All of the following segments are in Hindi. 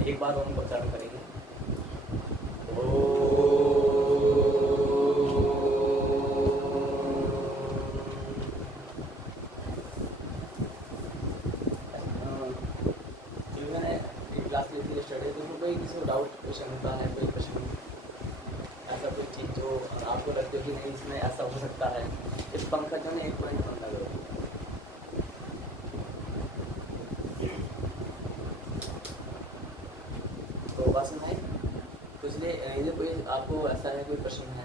एक बार ओम का उच्चारण करेंगे। मैंने एक क्लास ली थी स्टडी, तो कोई किसी को डाउट क्वेश्चन होता है, कोई प्रश्न ऐसा कोई चीज़ जो आपको लगती है कि नहीं इसमें ऐसा हो सकता है, इस पंकज ने एक पॉइंट समझा करो। तो बात सुनाई तो इसलिए यदि कोई आपको ऐसा है कोई प्रश्न है,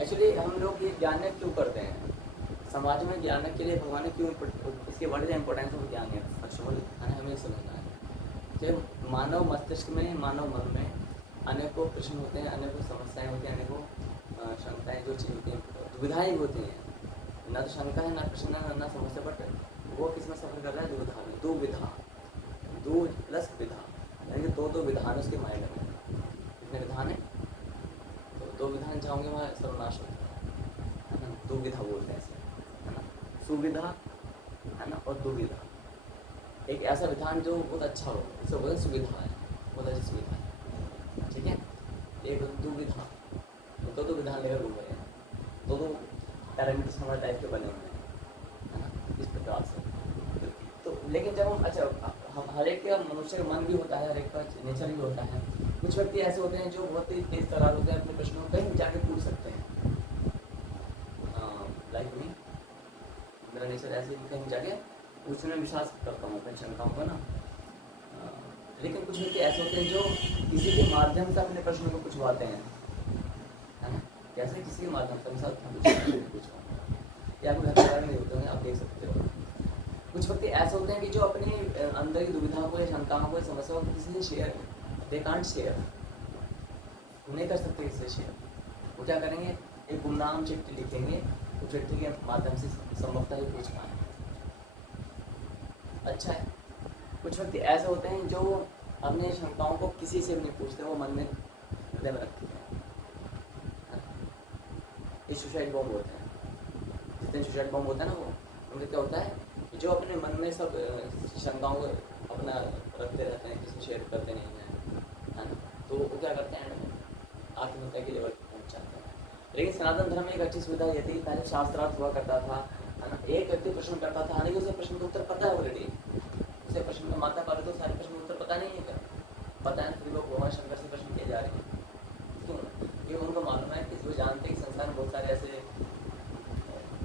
एक्चुअली हम लोग ये ज्ञान क्यों करते हैं समाज में, ज्ञान के लिए भगवान ने क्यों इसके बड़े इंपॉर्टेंस ऑफ ज्ञान है फर्स्ट ऑफ ऑल हमें समझना है कि मानव मस्तिष्क में, मानव मन में अनेकों प्रश्न होते हैं, अनेकों समस्याएं होती हैं, अनेकों शंकाएं जो चीज़ होती हैं, दुविधाएं भी होती हैं। ना तो शंका है, ना प्रश्न है, ना समस्या, बट वो किस में सफर कर रहा है, दुविधा में। दुविधा, दो प्लस विधा, यानी कि दो विधान उसके माइंड में। कितने विधान है? तो दो विधान चाहोगे वहाँ सर्वनाश होता है ना। दुविधा बोलते हैं ऐसे, है ना, सुविधा है ना, और दुविधा। एक ऐसा विधान जो बहुत अच्छा हो, इसे बोलते हैं सुविधा है, बहुत अच्छी सुविधा है, ठीक है। एक दुविधा, दो विधान लेकर घूम रहे हैं, दो पैरामीटर्स हमारे टाइप के बने हुए हैं, है ना, इस प्रकार से। तो लेकिन जब हम हर एक का मनुष्य का मन भी होता है, हर एक का नेचर भी होता है। कुछ व्यक्ति ऐसे होते हैं जो बहुत ही तेज तरार होते हैं, अपने प्रश्नों को कहीं जाके पूछ सकते हैं। लाइक मी, मेरा नेचर ऐसे ही कहीं जाके पूछने में विश्वास करता हूँ अपनी शंकाओं का ना। लेकिन कुछ व्यक्ति ऐसे होते हैं जो किसी के माध्यम से अपने प्रश्नों को पूछवाते हैं, है ना। कैसे? किसी के माध्यम से पूछवा, या आपको घर के बारे में होते हैं, आप देख सकते हो। कुछ व्यक्ति ऐसे होते हैं कि जो अपनी अंदर की दुविधाओं को या शंकाओं को, समस्याओं को किसी से शेयर, दे कांट शेयर, वो नहीं कर सकते किसी से शेयर। वो क्या करेंगे, एक गुमनाम चिट्ठी लिखेंगे, उस व्यक्ति के माध्यम से संभवतः ही पूछ पाए। अच्छा है। कुछ व्यक्ति ऐसे होते हैं जो अपने शंकाओं को किसी से भी नहीं पूछते, वो मन में, हृदय में रखते हैं। ये सुसाइड बॉम्ब होते हैं, जितने सुसाइड बॉम्ब होता है ना, वो उनका क्या होता है, जो अपने मन में सब शंकाओं को अपना रखते रहते हैं, किसी शेयर करते नहीं हैं, है ना। तो वो क्या करते हैं, आत्महत्या की लेवल पर पहुँच जाते हैं। लेकिन सनातन धर्म में एक अच्छी सुविधा ये थी, पहले शास्त्रार्थ हुआ करता था, है ना। एक व्यक्ति प्रश्न करता था, हालांकि उसे प्रश्न का उत्तर पता है ऑलरेडी, उसे प्रश्न का माता पाले तो सारे प्रश्न का उत्तर पता नहीं है, क्या पता है, फिर लोग भगवान शंकर से प्रश्न किए जा रहे हैं। क्यों? ये उनको मालूम है कि जो जानते हैं कि संसार में बहुत सारे ऐसे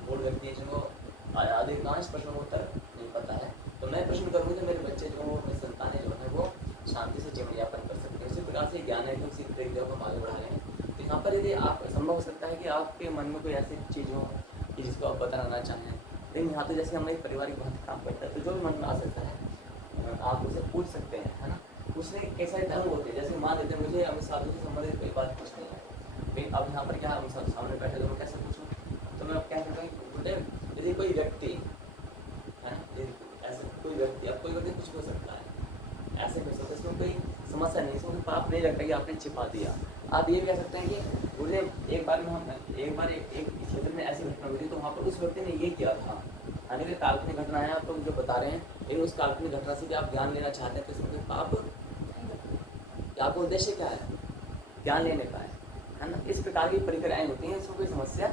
बोल व्यक्ति हैं जिनको अधिकांश प्रश्नों का उत्तर नहीं पता है। तो मैं प्रश्न करूँगी तो मेरे बच्चे जो, मेरी संतानें जो है, वो शांति से जीवन यापन कर सकते हैं। उसी प्रकार से ज्ञान है कि उसी तरीके को हम आगे बढ़ा रहे हैं। तो यहाँ पर यदि आप संभव हो सकता है कि आपके मन में कोई ऐसी चीज़ हो कि जिसको आप बताना चाहें, लेकिन यहाँ तो जैसे हमारे परिवार की बात काम करता है, तो जो भी मन में आ सकता है आप उसे पूछ सकते हैं, है ना। उसमें कैसा ढंग होते हैं, जैसे मान लेते हैं मुझे अमित साधु से संबंधित कोई बात पूछनी है, लेकिन अब यहाँ पर क्या अमित साधु सामने बैठे तो मैं कैसे पूछूँ, तो मैं क्या कहता हूँ, यदि कोई व्यक्ति है, ऐसे कोई व्यक्ति, अब कोई व्यक्ति कुछ हो सकता है, ऐसे हो सकता है, इसमें कोई समस्या नहीं, इसमें पाप नहीं लगता कि आपने छिपा दिया। आप ये भी कह सकते हैं कि मुझे एक बार एक क्षेत्र में ऐसी घटना हुई थी, तो वहाँ पर उस व्यक्ति ने ये किया था, यानी कि काल्पनिक घटना है, आप लोग जो बता रहे हैं, लेकिन उस काल्पनिक घटना से भी आप ज्ञान लेना चाहते हैं, तो इसमें कोई पाप, आपका उद्देश्य क्या है, ज्ञान लेने का है ना। इस प्रकार की प्रक्रियाएं होती हैं, इसमें कोई समस्या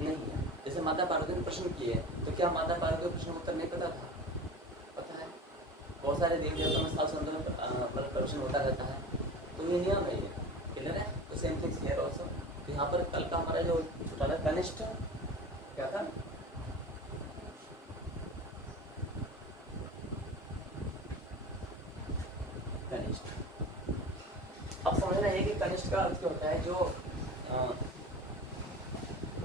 नहीं है। जैसे माता पार्वती ने प्रश्न किए, तो क्या माता पार्वती को प्रश्न उत्तर नहीं पता था? पता है। बहुत सारे देवी देवताओं में साधु संतों में प्रश्न होता रहता है, तो ये नियम है, ये क्लियर है। तो सेम थिंग्स हियर आल्सो। तो यहाँ पर कल का हमारा जो छोटा था कनिष्ठ, क्या था, कनिष्ठ। अब समझना है कि कनिष्ठ का अर्थ क्या होता है, जो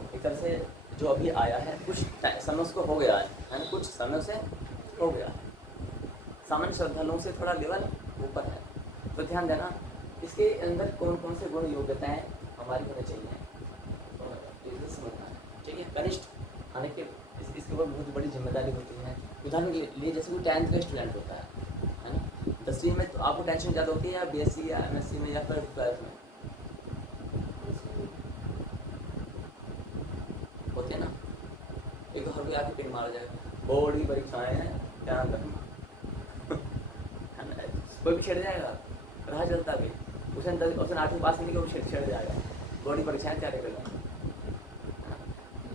एक तरह से जो अभी आया है, कुछ समय उसको हो गया है ना, कुछ समय से हो गया है, सामान्य श्रद्धालुओं से थोड़ा लेवल ऊपर है। तो ध्यान देना, इसके अंदर कौन कौन से गुण योग्यताएं हमारी होनी चाहिए, तो समझना है, ठीक है। कनिष्ठ आने के इसके ऊपर बहुत बड़ी जिम्मेदारी होती है। उदाहरण के लिए जैसे कोई 10th का स्टूडेंट होता है ना, 10वीं में तो आपको टेंशन ज़्यादा होती है, या BSc या MSc में, या फिर 12th में होते हैं ना। एक तो हर कोई आके पिन मारा जाएगा, बोर्ड की परीक्षाएं हैं, ध्यान रखना, है ना। कोई भी छेड़ जाएगा, राह चलता भी उसने 8वीं पास नहीं किया, वो छेड़ जाएगा, बोर्ड की परीक्षाएं तैयारी करेगा,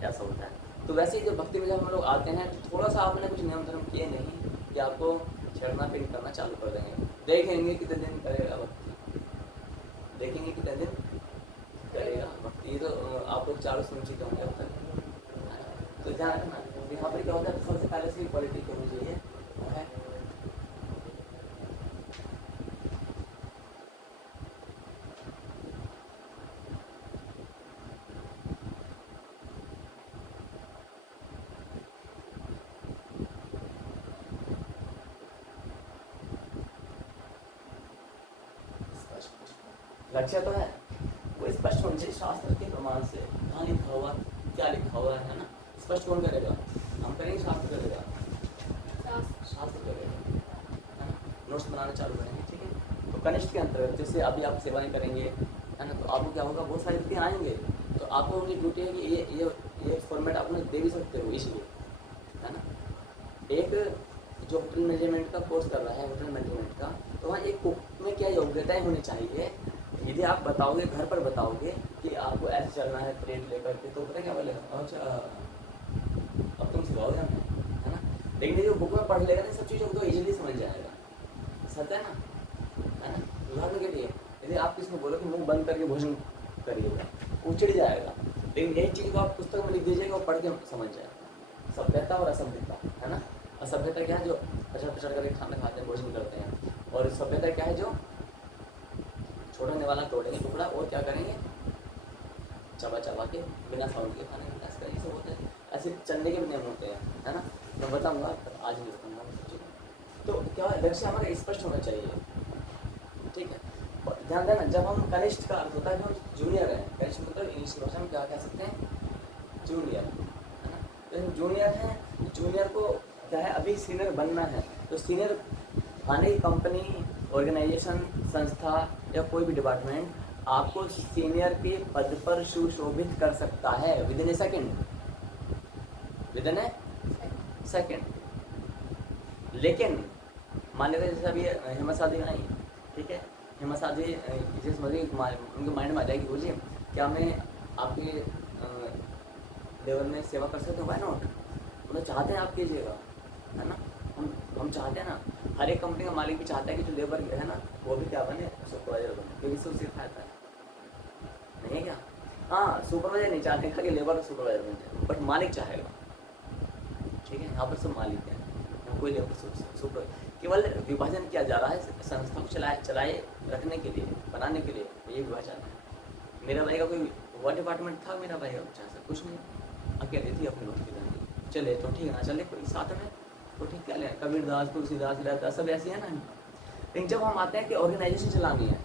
ऐसा होता है। तो वैसे ही जो भक्ति में जब हम लोग आते हैं तो थोड़ा सा आपने कुछ नियम धर्म किए नहीं कि आपको छेड़ना पिंग करना चालू कर देंगे। देखेंगे कितने दिन करेगा भक्ति, देखेंगे कितने दिन करेगा भक्ति। तो आप लोग चारों सुन चुके होंगे अब तक। तो ध्यान रखना यहाँ पर क्या होता है, सबसे पहले से क्वालिटी क्या होनी चाहिए, वो है लक्ष्य तो है वो स्पष्ट होना चाहिए शास्त्र के प्रमाण से, कहाँ लिखा हुआ क्या लिखा हुआ है ना। स्पष्ट कौन करेगा, हम करेंगे, शास्त्र करेगा, शास्त्र करेगा, है ना। नोट्स बनाना चालू करेंगे, ठीक है। तो कनिष्ठ के अंतर्गत जैसे अभी आप सेवाएं करेंगे, है ना, तो आपको क्या होगा, बहुत सारी व्यक्ति आएंगे, तो आपको उनकी ड्यूटी है कि ये फॉर्मेट आप उन्हें दे भी सकते हो इसलिए, है ना। एक जो होटल मैनेजमेंट का कोर्स कर रहा है, होटल मैनेजमेंट का, तो वहाँ एक कुक में क्या योग्यताएं होनी चाहिए, यदि आप बताओगे, घर पर बताओगे कि आपको ऐसे चलना है प्लेट लेकर के, तो पता क्या बोलेगा, अच्छा अब तुम सिखाओगे हमें, है ना। लेकिन जो बुक में पढ़ लेगा ना सब चीज़ों को तो इजीली समझ जाएगा, सच है ना, है ना। उदाहरण के लिए यदि आप किसी को बोलो कि मुंह बंद करके भोजन करिएगा, वो चिढ़ जाएगा, लेकिन यही चीज़ को आप पुस्तक में लिख दीजिएगा, वो पढ़ के समझ जाएगा। सभ्यता और असभ्यता, है ना। असभ्यता क्या है, जो अचड़ पचड़ करके खाना खाते हैं, भोजन करते हैं, और सभ्यता क्या है, जो छोड़ने वाला तोड़ेंगे टुकड़ा और क्या करेंगे, चबा चबा के बिना साउंड के खाने का प्रयास करेंगे, सब होते हैं। ऐसे चलने के नियम होते हैं, है ना। मैं बताऊंगा पर आज नहीं बताऊंगा। तो क्या लक्ष्य हमारा स्पष्ट होना चाहिए, ठीक है। ध्यान देना, जब हम कनिष्ठ का अर्थ होता है, हम जूनियर हैं, कनिष्ठ मतलब इंग्लिश की भाषा में क्या कह सकते हैं, जूनियर, है ना। तो जूनियर हैं, जूनियर को क्या है, अभी सीनियर बनना है, तो सीनियर आने की कंपनी, ऑर्गेनाइजेशन, संस्था या कोई भी डिपार्टमेंट आपको सीनियर के पद पर सुशोभित कर सकता है विदिन ए सेकेंड, विदिन ए सेकेंड। लेकिन मान लेते जैसे अभी हेमा शादी आई, ठीक है, हेमा शादी जिस मर्जी उनके माइंड में आ जाएगी, बोलिए क्या मैं आपके लेवल में सेवा कर सकते हो, व्हाई नॉट, मतलब चाहते हैं आप कीजिएगा, है ना। हम चाहते हैं ना, हर एक कंपनी का मालिक भी चाहता है कि जो लेबर है ना वो भी क्या बने, सुपरवाइजर बने, क्योंकि इससे उसे फायदा है, नहीं है क्या। हाँ, सुपरवाइजर नहीं चाहते कि लेबर सुपरवाइजर बन जाए, बट मालिक चाहेगा, ठीक है। यहाँ पर सब मालिक हैं, यहाँ कोई लेबर सुपर, केवल विभाजन किया जा रहा है संस्था को चलाए रखने के लिए, बनाने के लिए, ये विभाजन है। मेरा भाई का कोई हुआ डिपार्टमेंट था, मेरा भाई का कुछ नहीं, अकेले थी अपनी रोटी की, चले तो ठीक है, ना चले कोई साथ में तो ठीक, क्या लें, कबीरदास, तुलसीदास, रहता सब ऐसे है ना। लेकिन जब हम आते हैं कि ऑर्गेनाइजेशन चलानी है,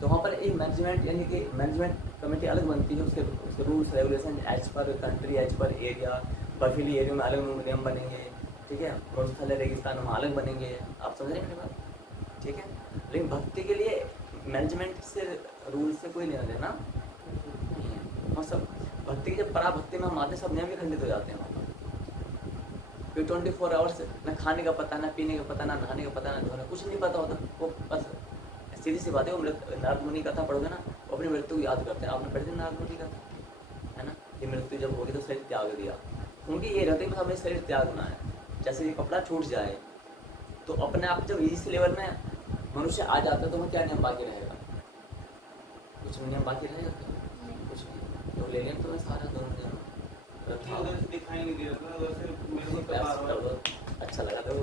तो वहाँ पर एक मैनेजमेंट, यानी कि मैनेजमेंट कमेटी अलग बनती है, उसके rules regulation as per country, as per area, बर्फीली एरिया में अलग नियम बनेंगे, ठीक है, और स्थल रेगिस्तान में अलग बनेंगे, आप समझ रहे हैं मेरी बात, ठीक है। लेकिन भक्ति के लिए मैनेजमेंट से, रूल से कोई लेना देना नहीं है। हाँ, सब भक्ति की जब पराभक्ति में हम आते हैं, सब नियम भी खंडित हो जाते हैं वहाँ पर, क्योंकि 24 आवर्स ना खाने का पता, ना पीने का पता, ना नहाने का पता, ना धोने, कुछ नहीं पता होता वो, बस सीधी सी बात है। वो नारद मुनि कथा पढ़ोगे ना, वो अपनी मृत्यु को याद करते हैं, आपने पढ़ी थी नारद मुनि कथा, है ना। ये मृत्यु जब होगी तो शरीर त्याग दिया, उनकी ये रहती है कि हमें शरीर त्यागना है, जैसे ये कपड़ा छूट जाए, तो अपने आप जब इस लेवल में मनुष्य आ जाता है तो वह क्या नियम बाकी रहेगा, कुछ नियम बाकी रहेगा क्या, कुछ नहीं, तो ले लें तो सारा दोनों नियम दिखाई नहीं दे रहा, अच्छा लगा तो,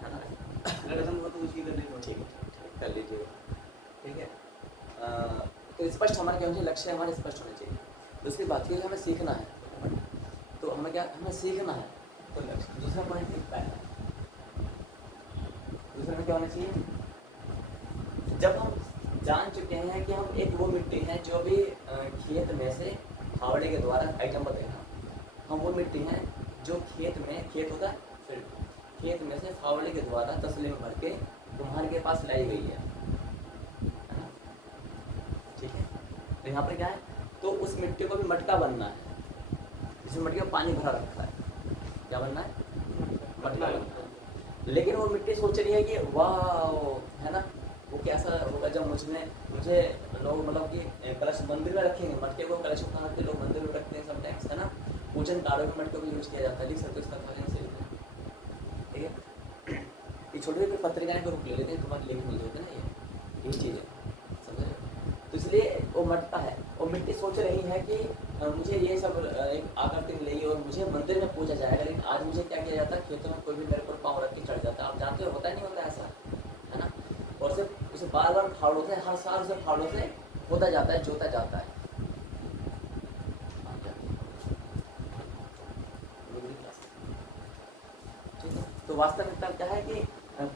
है ना, ठीक कर लीजिएगा, ठीक है। तो स्पष्ट हमारे क्या होना चाहिए, लक्ष्य हमारे स्पष्ट होने चाहिए। दूसरी बात ये हमें सीखना है, तो हमें क्या, हमें सीखना है, तो लक्ष्य। दूसरा पॉइंट दूसरा में क्या होना चाहिए, जब हम जान चुके हैं कि हम एक वो मिट्टी है जो भी खेत में से फावड़े के द्वारा, आइटम बताएगा, हम वो मिट्टी हैं जो खेत होता है, फिर खेत में से फावड़े के द्वारा तसले में भर के तुम्हारे के पास लाई गई है ना, ठीक है। तो यहाँ पर क्या है, तो उस मिट्टी को भी मटका बनना है, इसमें मटके में पानी भरा रखा है, क्या बनना है, मटका बनना है। लेकिन वो मिट्टी सोच रही है कि वाह, है ना, वो कैसा होगा जब मुझे लोग मतलब कि कलश मंदिर में रखेंगे, मटके को कलश उठा के लोग मंदिर में रखते हैं समटाइम्स, है ना, पूजन कार्यों में मटके को यूज किया जाता है, लिख सकते हो इसका था से, ठीक है। ये छोटी छोटी पत्रिकाएं को रुक ले लेते हैं, तुम्हारे लेख मिल जाते हैं ना, यही चीज़ है, समझ रहे हो। तो इसलिए वो मटका है, और मिट्टी सोच रही है कि मुझे ये सब एक आकृति मिलेगी और मुझे मंदिर में पूजा जाएगा, लेकिन आज मुझे क्या किया जाता है, खेतों में कोई भी मेरे पर पाँव रख के चढ़ जाता है, आप जानते हो होता ही नहीं होता ऐसा, है ना, और सिर्फ उसे बार बार फाड़ों से, हर साल उसे फाड़ों से होता जाता है, जोता जाता है। ठीक है, तो वास्तविकता क्या है कि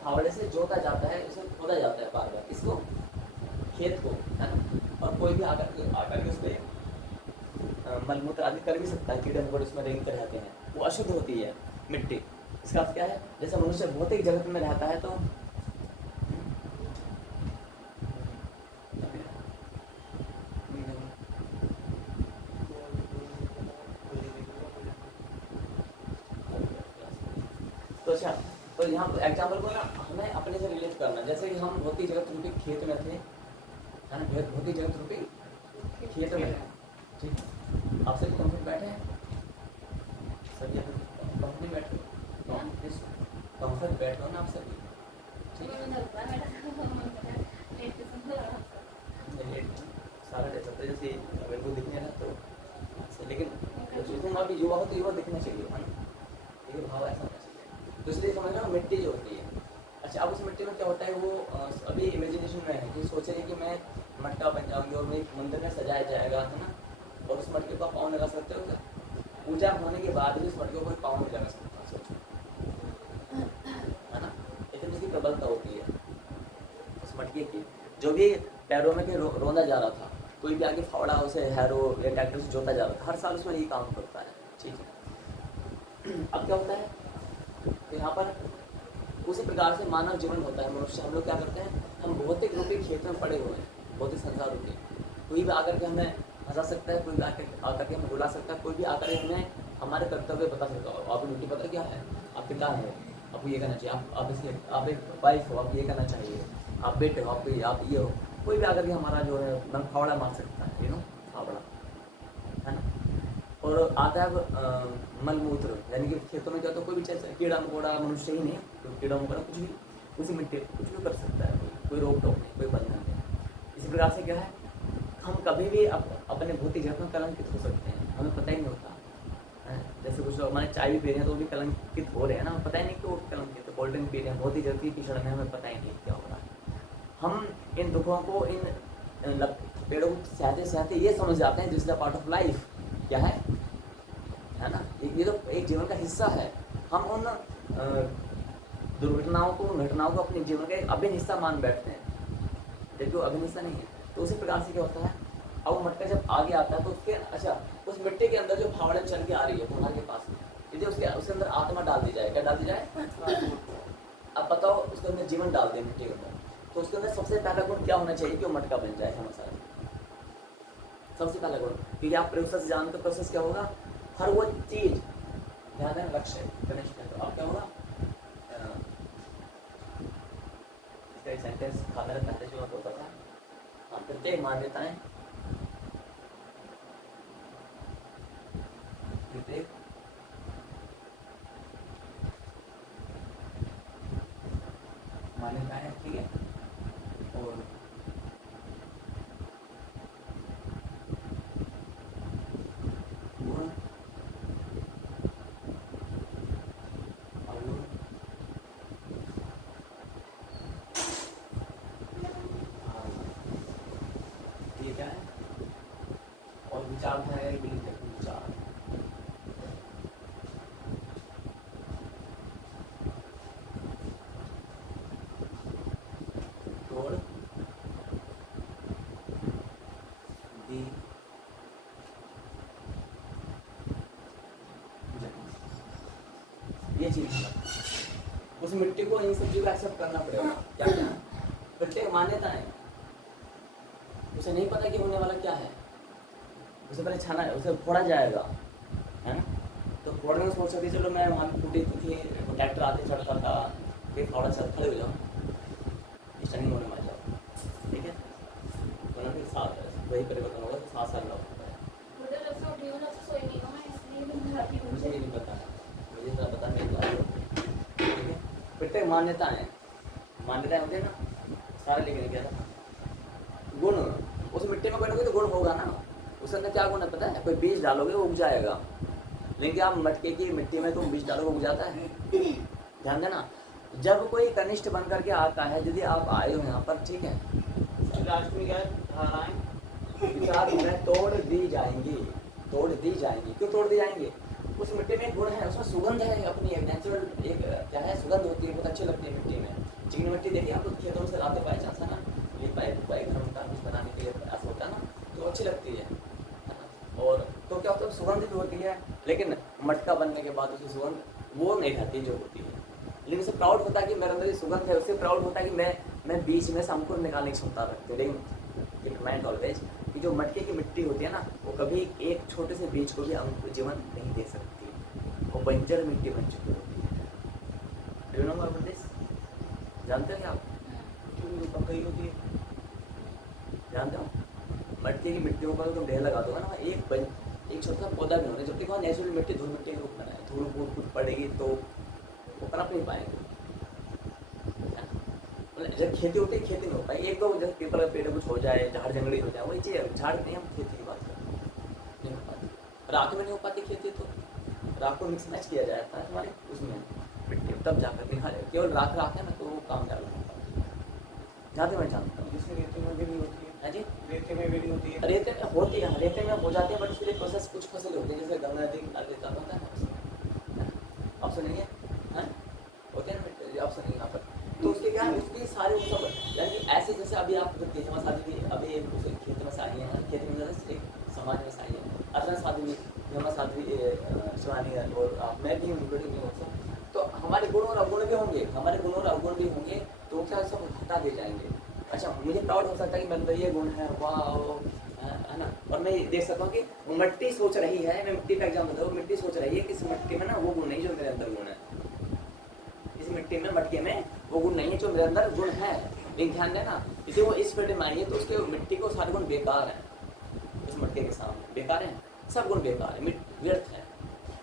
फावड़े से जोता जाता है, उसे खोदा जाता है बार बार, इसको खेत को, है ना, और कोई भी आकर के उस पर मलमूत्र आदि कर भी सकता है, कीड़े मकोड़े उसमें रेंगते रहते हैं, वो अशुद्ध होती है मिट्टी। इसका अर्थ क्या है, जैसे मनुष्य भौतिक जगत में रहता है तो अच्छा, तो यहाँ एग्जाम्पल को ना हमें अपने से रिलेट करना, जैसे कि हम भौतिक जगत रूपी खेत में थे, है ना, भौतिक जगत रूपी खेत में, ठीक है, आप सभी कंपनी बैठे हैं, सभी कंपनी बैठे, कंफर्ट बैठो ना आप सभी, ठीक है, सारा दे सकते जैसे मेरे को दिखने ना तो, लेकिन सोचूंगा अभी युवा हो तो युवा दिखना चाहिए, है ना, ये भाव ऐसा होना चाहिए। तो इसलिए समझ रहा हूँ मिट्टी जो होती है, अच्छा अब उस मिट्टी में क्या होता है, वो अभी इमेजिनेशन में है कि सोच रहे हैं कि मैं मटका बन जाऊंगी और मेरे मंदिर में सजाया जाएगा, है ना, और उस मटके को आप पाँव लगा सकते हो, पूजा होने के बाद भी उस मटके को कोई पाँव नहीं लगा सकता, सोचो, है ना, इतनी इसकी प्रबलता होती है उस मटके की। जो भी पैरों में के रोंदा जा रहा था, कोई भी आगे फावड़ा उसे हैरो या ट्रैक्टर से जोता जा रहा था, हर साल उसमें यही काम करता है, ठीक है। अब क्या होता है, तो यहाँ पर उसी प्रकार से मानव जीवन होता है, मनुष्य, हम लोग क्या करते हैं, हम भौतिक रूपी क्षेत्र में पड़े हुए हैं, भौतिक संसार रूपी, कोई भी आकर के हमें हंसा सकता है, कोई भी आकर के हमें बुला सकता है, कोई भी आकर के हमें हमारे कर्तव्य बता सकता है, आपकी ड्यूटी पता क्या है, आप पिता है, आपको ये करना चाहिए, आप इसलिए आप एक वाइफ हो, आपको ये करना चाहिए, आप बेटे हो, आप ये हो, कोई भी आकर के हमारा जो है मन फावड़ा मार सकता है, फावड़ा, है ना, और आता है मलमूत्र, यानी कि खेतों में क्या तो कोई भी चीज़, कीड़ा मकोड़ा, मनुष्य ही नहीं, तो कीड़ा मकोड़ा कुछ भी उसी मिट्टी कुछ भी कर सकता है, कोई रोक टोक नहीं, कोई बंधन नहीं। इसी प्रकार से क्या है, हम कभी भी अपने भौतिक जगत में कलंकित हो सकते हैं, हमें पता ही नहीं होता है। जैसे कुछ लोग हमारे चाय भी पी रहे हैं तो वो भी कलंकित हो रहे हैं ना, हमें पता ही नहीं कि वो कलंकित, कोल्ड ड्रिंक पी रहे हैं, भौतिक जगत की पिछड़ में हमें पता ही नहीं क्या हो रहा है। हम इन दुखों को, इन पेड़ों को सहते सहते ये समझ जाते हैं this is the part of life, क्या है ना, ये तो एक जीवन का हिस्सा है। हम उन दुर्घटनाओं को, घटनाओं को अपने जीवन का एक अभिन्न हिस्सा मान बैठते हैं, जबकि वो अभिन्न हिस्सा नहीं है। तो उसी प्रकार से क्या होता है, अब वो मटका जब आगे आता है तो उसके, अच्छा उस मिट्टी के अंदर जो फावड़े चल के आ रही है तुम्हारे पास, यदि उसके अंदर आत्मा डाल दी जाए, क्या डाल दी जाए, अब बताओ, उसके अंदर जीवन डाल दें मिट्टी के अंदर, तो उसके अंदर सबसे पहला गुण क्या होना चाहिए कि वो मटका बन जाए हमारे, सबसे पहला गुण, क्योंकि आप प्रोसेस जानते, प्रोसेस क्या होगा, हर वो चीज ध्यान है, लक्ष्य गणेश में, तो अब क्या होगा, इसका सेंटेंस खाता है पहले जो होता था, प्रत्येक मान्यताएं, प्रत्येक मान्यताएं, ठीक है, और गुण, ये क्या है, और विचारधारा है, विचार, तोड़ दी, ये चीज है। उस मिट्टी को इन सब चीजों को एक्सेप्ट करना पड़ेगा, क्या क्या प्रत्येक मान्यता है, उसे नहीं पता कि होने वाला क्या है, उसे पहले छाना, उसे फोड़ा जाएगा, है ना, तो फोड़ने में सोच सकती, चलो मैं वहाँ पे टूटी थी, ट्रैक्टर आते चढ़ता था, कि थोड़ा सा खड़े हो जाओ, स्टैंडिंग मोड में आ जाओ, ठीक है। वरना फिर वही परिवर्तन होगा तो 7 साल लगता है। मुझे लगता है उठी हूँ ना तो सोई नहीं हूँ मैं, इसलिए मैं नहाती हूँ। मुझे ये नहीं पता है, मुझे इतना पता नहीं है, ठीक है। प्रत्येक मान्यताएं होती है ना, सारे लिखने क्या था गुण, उस मिट्टी में कोई ना कोई तो गुण होगा ना, उसके अंदर क्या गुण है पता है? कोई बीज डालोगे वो उग जाएगा, लेकिन आप मटके की मिट्टी में तुम बीज डालोगे उग जाता है? ध्यान देना, जब कोई कनिष्ठ बन करके आता है, यदि आप आए हो यहाँ पर, ठीक है, लास्ट में क्या है, धाराएं विचार में तोड़ दी जाएंगी, तोड़ दी जाएंगी। क्यों तोड़ दी जाएंगी? उस मिट्टी में एक गुण है, उसमें सुगंध है अपनी, एक नेचुरल एक क्या है, सुगंध होती है, बहुत अच्छी लगती है मिट्टी में। चिकनी मिट्टी देखिए आप खेतों से लाते बाई चांस है ना, लिपाई घर का कुछ बनाने के लिए ऐसा होता है ना, तो अच्छी लगती है ना। और तो क्या होता है, सुगंध भी होती है, लेकिन मटका बनने के बाद उसकी सुगंध वो नहीं रहती जो होती है। लेकिन उससे प्राउड होता है कि मेरे अंदर ये सुगंध है, उससे प्राउड होता है कि मैं बीच में से अंकुर निकालने की क्षमता रखती हूँ। लेकिन इट माइंड ऑलवेज कि जो मटके की मिट्टी होती है ना, वो कभी एक छोटे से बीज को भी अंकुर जीवन नहीं दे सकती, वो बंजर मिट्टी बन चुकी होती है। You know about this? जानते हो क्या आप? क्योंकि पक्का ही होती है। जानते हो मटके की मिट्टियों पर तुम ढेर लगा दोगे ना, एक छोटा सा पौधा भी होगा, जबकि वहाँ नेचुरल मिट्टी धूल मिट्टी के रूप में है, धूल फूल कुछ पड़ेगी तो वो पनप नहीं पाएंगे। जब खेती होती है, खेती नहीं हो पाई, एक दो जैसे पीपल का पेड़ कुछ हो जाए, झाड़ जंगली हो जाए, वही चीज़ झाड़ नहीं, हम खेती की बात करते हैं, नहीं हो पाती। राख में नहीं हो पाती खेती, तो राख को मिक्स मैच किया जाता है हमारे उसमें मिट्टी, तब जाकर दिखा रहे केवल राख है ना, तो वो काम कर रहा है। जहाँ तक मैं जानता हूँ, जिसमें रेते में भी नहीं होती है। हाँ जी, रेते में भी नहीं होती है। रेते में होती है, रेते में हो जाती है, बट उसके लिए प्रोसेस कुछ फसल होती है, जैसे गंगा नदी नाले का होता है ना, ऑप्शन नहीं है, हाँ होते हैं ना ऑप्शन नहीं यहाँ पर। तो उसके क्या है, उसकी सारे वो सब, यानी ऐसे जैसे अभी आप खेत में शादी भी, अभी एक खेत में से आई है, खेत में जैसे एक समाज में से आई है, अर्चना साध्वी, हेमा साध्वी, शिवानी और आप, मैं भी हूँ, भी हूँ। तो हमारे गुण और अवगुण भी होंगे, हमारे गुण और अवगुण भी होंगे, तो क्या सब हटा दिए जाएंगे। अच्छा, मुझे प्राउड हो सकता है कि मेरे अंदर ये गुण है, वाह, है ना, और मैं देख सकता हूँ कि मिट्टी सोच रही है, मैं मिट्टी का एग्जाम देता हूँ, मिट्टी सोच रही है कि इस मिट्टी में ना वो गुण नहीं जो मेरे अंदर गुण है, इस मिट्टी में मटके में वो गुण नहीं है जो मेरे अंदर गुण है। लेकिन ध्यान देना, यदि वो इस फील्ड में आई है तो उसके मिट्टी को सारे गुण बेकार हैं, उस मटके के सामने बेकार हैं, सब गुण बेकार है, व्यर्थ है।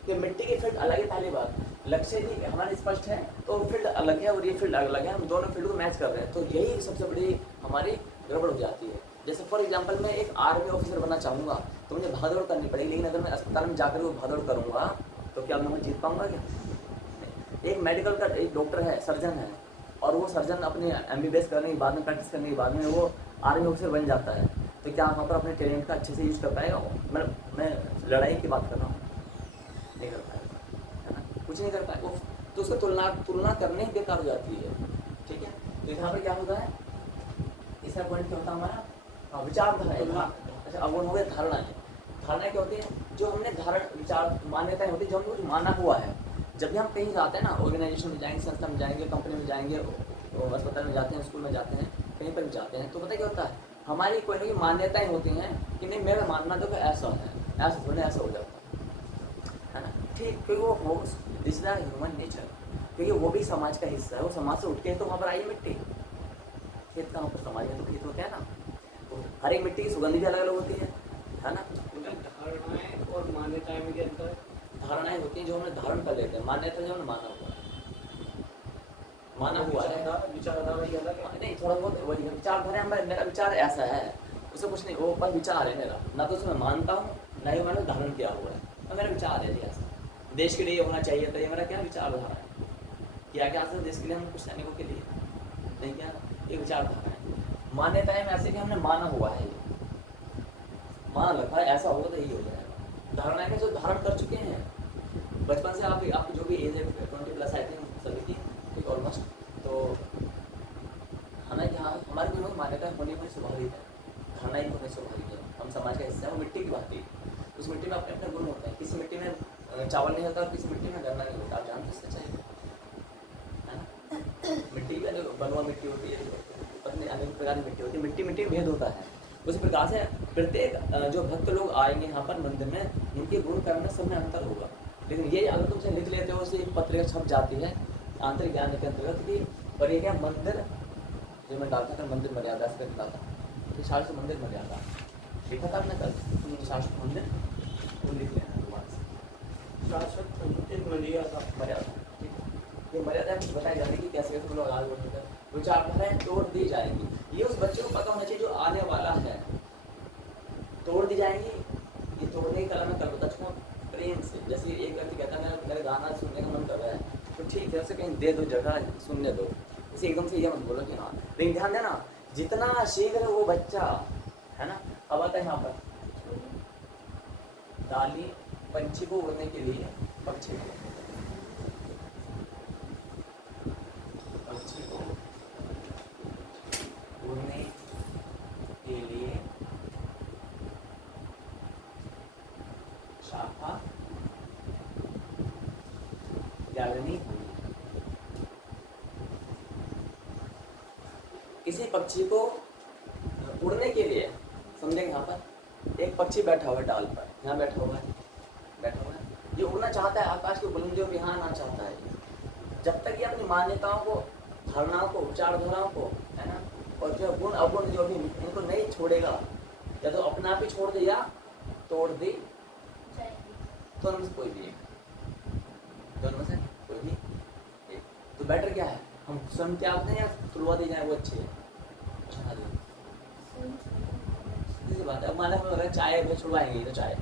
तो मिट्टी की फील्ड अलग है, पहली बात लक्ष्य जी हमारे स्पष्ट है, तो फील्ड अलग है और ये फील्ड अलग है, हम दोनों फील्ड को मैच कर रहे हैं, तो यही सबसे बड़ी हमारी गड़बड़ हो जाती है। जैसे फॉर एग्जांपल मैं एक आर्मी ऑफिसर बनना चाहूँगा तो मुझे भागदौड़ करनी पड़ेगी, लेकिन अगर मैं अस्पताल में जाकर वो भागदौड़ करूँगा तो क्या मैं जीत पाऊँगा क्या? एक मेडिकल का एक डॉक्टर है, सर्जन है, और वो सर्जन अपने MBBS करने के बाद में, प्रैक्टिस करने के बाद में वो आर्मी ऑफिसर बन जाता है, तो क्या वहाँ पर अपने टैलेंट का अच्छे से यूज कर पाएगा? मैं लड़ाई की बात कर रहा हूँ, नहीं कर पाएगा, है ना, कुछ नहीं कर पाएगा वो, तो उसको तुलना करने ही बेकार हो जाती है, ठीक है। तो यहाँ पर क्या होता है, तीसरा पॉइंट क्या होता है हमारा, विचारधारा है। अच्छा, अब वो हो गया धारणाएं। धारणाएं क्या होती है? जो हमने धारण विचार मान्यताएं होती है, जो हमने कुछ माना हुआ है। जब भी हम कहीं जाते हैं ना, ऑर्गेनाइजेशन में जाएंगे, संस्था में जाएंगे, कंपनी में जाएंगे, अस्पताल में जाते हैं, स्कूल में जाते हैं, कहीं पर भी जाते हैं, तो पता क्या होता है, हमारी कोई ना कोई मान्यताएं होती हैं कि नहीं मेरा मानना तो ऐसा है, ऐसा थोड़ा ऐसा हो जाता है ना, ठीक, क्योंकि वो हो दिस इज ह्यूमन नेचर, क्योंकि वो भी समाज का हिस्सा है, वो समाज से उठ के तो वहाँ पर आई मिट्टी, खेत कहाँ पर, समाज में तो खेत होते हैं ना, तो हर एक मिट्टी की सुगंध भी अलग अलग होती है ना। धारणाएं और मान्यताएं में क्या अंतर है? धारणाएं होती हैं जो हमने धारण कर लेते हैं, मान्यता जो हमने माना हुआ है, विचारधारा ही अलग है। नहीं थोड़ा बहुत वही विचारधारा, मेरा विचार ऐसा है, उससे कुछ नहीं, वो बस विचार है मेरा, ना तो उसमें मानता हूँ ना ही मैंने धारण किया हुआ है, तो मेरा विचार है जी ऐसा, देश के लिए होना चाहिए, तो ये मेरा क्या विचारधारा है, किया क्या था देश के लिए, हम कुछ सैनिकों के लिए नहीं किया, ये विचारधारा है। मान्यताएं में ऐसे कि हमने माना हुआ है, मान रखा है ऐसा होगा तो यही हो जाएगा। धारणाएं में जो धारण कर चुके हैं बचपन से, आप जो भी एज है 20+ आई थिंक सभी की, ठीक ऑलमोस्ट, तो हमें यहाँ हमारे कोई मान्यता होनी कोई स्वाभाविक है, खाना ही होने स्वाभाविक है, हम समाज का हिस्सा है, वो मिट्टी की बात है, उस मिट्टी में अपने अपने गुण होते हैं, किसी मिट्टी में चावल नहीं होता और किसी मिट्टी में गन्ना नहीं होता, आप जानते हैं सच्चाई है ना। मिट्टी में जो बलुआ मिट्टी होती है, पत्नी अनेक प्रकार की मिट्टी होती है, मिट्टी में भेद होता है। उस प्रकार से प्रत्येक जो भक्त लोग आएंगे यहाँ पर मंदिर में, उनके गुण कर्म में सब में अंतर होगा, लेकिन ये अगर तुमसे लिख लेते हो, उसे एक पत्रिका छप जाती है आंतरिक ज्ञान के अंतर्गत कि और ये क्या मंदिर जो मैं डालता था मंदिर मर्यादा से डालता तो शास्त्र मंदिर मर्यादा लिखा था आपने कल शास्त्र मंदिर वो लिख लेना दोबारा से शाश्वत संचित मर्यादा मर्यादा ठीक है ये मर्यादा कुछ बताई जाती है कि कैसे कैसे लोग आगे बढ़ेगा विचारधाराएं तोड़ दी जाएंगी ये उस बच्चे को पता होना चाहिए जो आने वाला है तोड़ दी जाएंगी ये तोड़ने की कला मैं कर बता चुका प्रेम से जैसे एक व्यक्ति कहता है मेरा गाना सुनने का मन कर रहा है तो ठीक है उसे कहीं दे दो जगह सुनने दो उसे एकदम से ये मत बोलो कि हाँ लेकिन ध्यान देना जितना शीघ्र वो बच्चा है ना अब आता है यहाँ पर डाली पंछी को उड़ने के लिए पक्षी को उड़ने के लिए शाखा डालनी होगी किसी पक्षी को उड़ने के लिए समझेंगे यहाँ पर एक पक्षी बैठा हुआ है डाल पर यहाँ बैठा हुआ है ये उड़ना चाहता है आकाश की बुलंदियों पे यहाँ आना चाहता है जब तक ये अपनी मान्यताओं को धारणाओं को विचारधाराओं को है ना और जो गुण अवगुण जो भी इनको नहीं छोड़ेगा या तो अपना आप ही छोड़ दे या तोड़ दे दोनों में से कोई भी एक दोनों में से कोई भी एक तो बेटर क्या है हम स्वयं त्याग दें या तुलवा दी जाए वो अच्छी है अच्छा सीधी बात है माना हम अगर चाय में छुड़वाएंगे तो चाय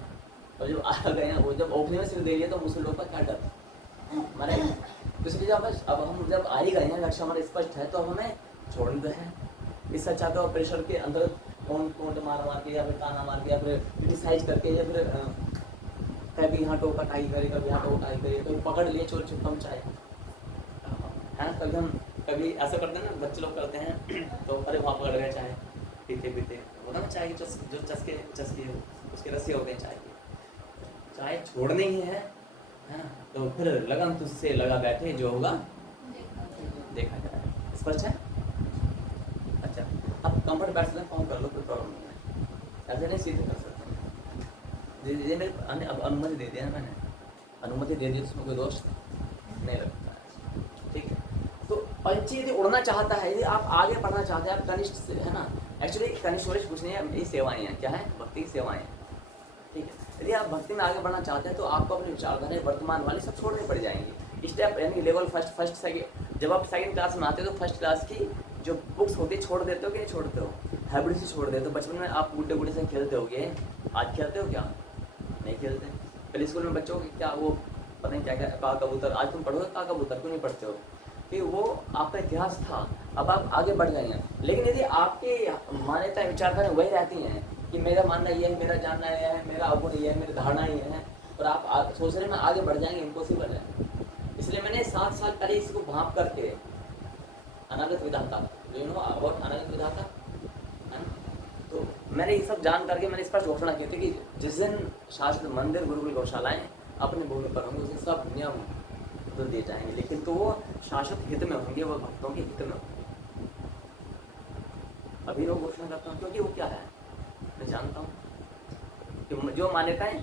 और जब आ गए हैं वो जब ओखने में सिर दे लिया तो मुझसे लोग का क्या डर माने तो इसलिए जब हम जब आ ही गए हैं लक्ष्य हमारा स्पष्ट है तो अब हमें छोड़ देते हैं इससे अच्छा तो प्रेशर के अंदर कौन मार के या फिर ताना मार के या फिर क्रिटिसाइज करके या फिर कभी यहाँ टोका टाई करे कभी यहाँ टोका टाई करे कभी पकड़ लिए चोर छुपम चाय है कभी हम कभी ऐसा करते हैं ना बच्चे लोग करते हैं तो अरे वहाँ पकड़ गए चाय पीते पीते होता ना चाय की जो चस्के उसके रस्से होते हैं चाय के चाय छोड़नी ही है ना तो फिर लगन तुझसे लगा बैठे जो होगा देखा जाए स्पष्ट है अच्छा अब कंफर्ट बैठ सकते हैं पाँव कर लो कोई प्रॉब्लम नहीं है ऐसे नहीं सीधे कर सकते ये मेरे अब अनुमति दे दिया ना मैंने अनुमति दे दी उसमें कोई दोष नहीं लगता है ठीक है तो पंछी यदि उड़ना चाहता है यदि आप आगे बढ़ना चाहते हैं आप कनिष्ठ से है ना एक्चुअली कनिष्ठ वरिष्ठ कुछ नहीं है ये सेवाएं हैं क्या है भक्ति की सेवाएं हैं ठीक है यदि आप भक्ति में आगे बढ़ना चाहते हैं तो आपको अपनी विचारधारा वर्तमान वाली सब छोड़नी पड़ जाएंगी स्टेप यानी लेवल फर्स्ट सेकंड जब आप सेकंड क्लास में आते हो तो फर्स्ट क्लास की जो बुक्स होती है छोड़ देते हो कि नहीं छोड़ते हो हैबिट से छोड़ देते हो बचपन में आप बूढ़े बूढ़े से खेलते होगे आज खेलते हो क्या नहीं खेलते पहले स्कूल में बच्चों की क्या वो पता नहीं क्या क्या का कबूतर आज तुम पढ़ोगे का कबूतर क्यों नहीं पढ़ते हो कि वो आपका इतिहास था अब आप आगे बढ़ गए हैं लेकिन यदि आपकी मान्यता विचारधारा वही रहती हैं कि मेरा मानना ये है मेरा जानना ये है मेरा अवगुण ये है मेरी धारणा ये है और आप सोचने में आगे बढ़ जाएंगे इम्पॉसिबल है इसलिए मैंने 7 साल पहले इसको भाप करके अनागत विधाता अबाउट अनागत विधाता है तो मैंने ये सब जान करके मैंने स्पष्ट घोषणा की थी कि जिस दिन शास्त्र मंदिर गुरुकुल गौशालाएं अपने भूमि पर होंगे उस दिन सब नियम तो दिए जाएंगे लेकिन तो वो शाश्वत हित में होंगे वो भक्तों के हित में होंगे अभी वो घोषणा करता हूँ क्योंकि वो क्या है मैं जानता हूँ कि जो मान्यताएं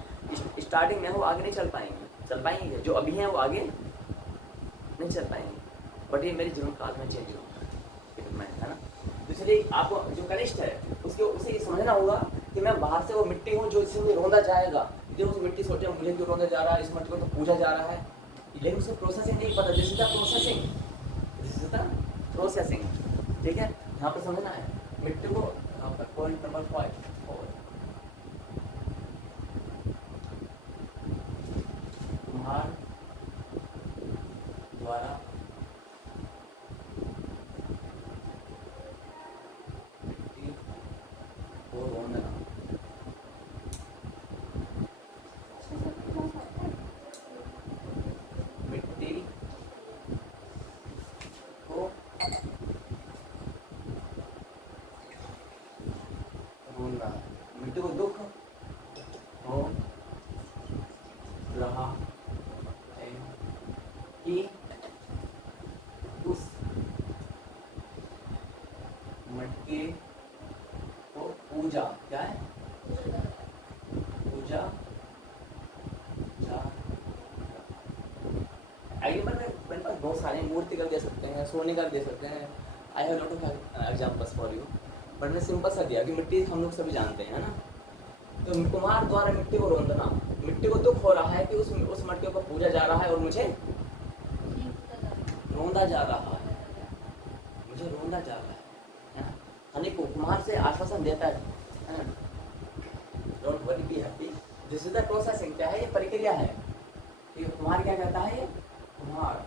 स्टार्टिंग में है वो आगे नहीं चल पाएंगे जो अभी हैं वो आगे नहीं चल पाएंगे बट ये मेरे जीवन काल में चेंज होगा मैं है ना इसलिए आपको जो कनिष्ठ है उसे ये समझना होगा कि मैं बाहर से वो मिट्टी हूँ जो इससे मुझे रोंदा जाएगा जो उस मिट्टी सोचे मुझे क्यों रोंदा जा रहा है इस मिट्टी को तो पूजा जा रहा है लेकिन उसे प्रोसेसिंग नहीं पता दिस इज द प्रोसेसिंग ठीक है यहाँ पर समझना है मिट्टी को पॉइंट नंबर 5 कुम्हार द्वारा मिट्टी को रोंदना मिट्टी को रोना मिट्टी को दुख हो रहा है कि उस मटके को पूजा क्या है पूजा जा मेरे पास बहुत बहुत सारे मूर्ति कर दे सकते हैं, सोने का दे सकते हैं। I have lot of examples for you, but मैं सिंपल सा दिया कि मिट्टी हम लोग सभी जानते हैं, है ना। तो कुम्हार द्वारा मिट्टी को रोंदना, मिट्टी को दुख हो रहा है कि उस मिट्टी को पूजा जा रहा है और मुझे रोंदा जा रहा है, मुझे रोंदा जा रहा है। हनी को कुम्हार से आश्वासन देता है, don't worry, be happy, this is the processing. क्या है ये? प्रक्रिया है। ये कुम्हार क्या कहता है? ये कुम्हार,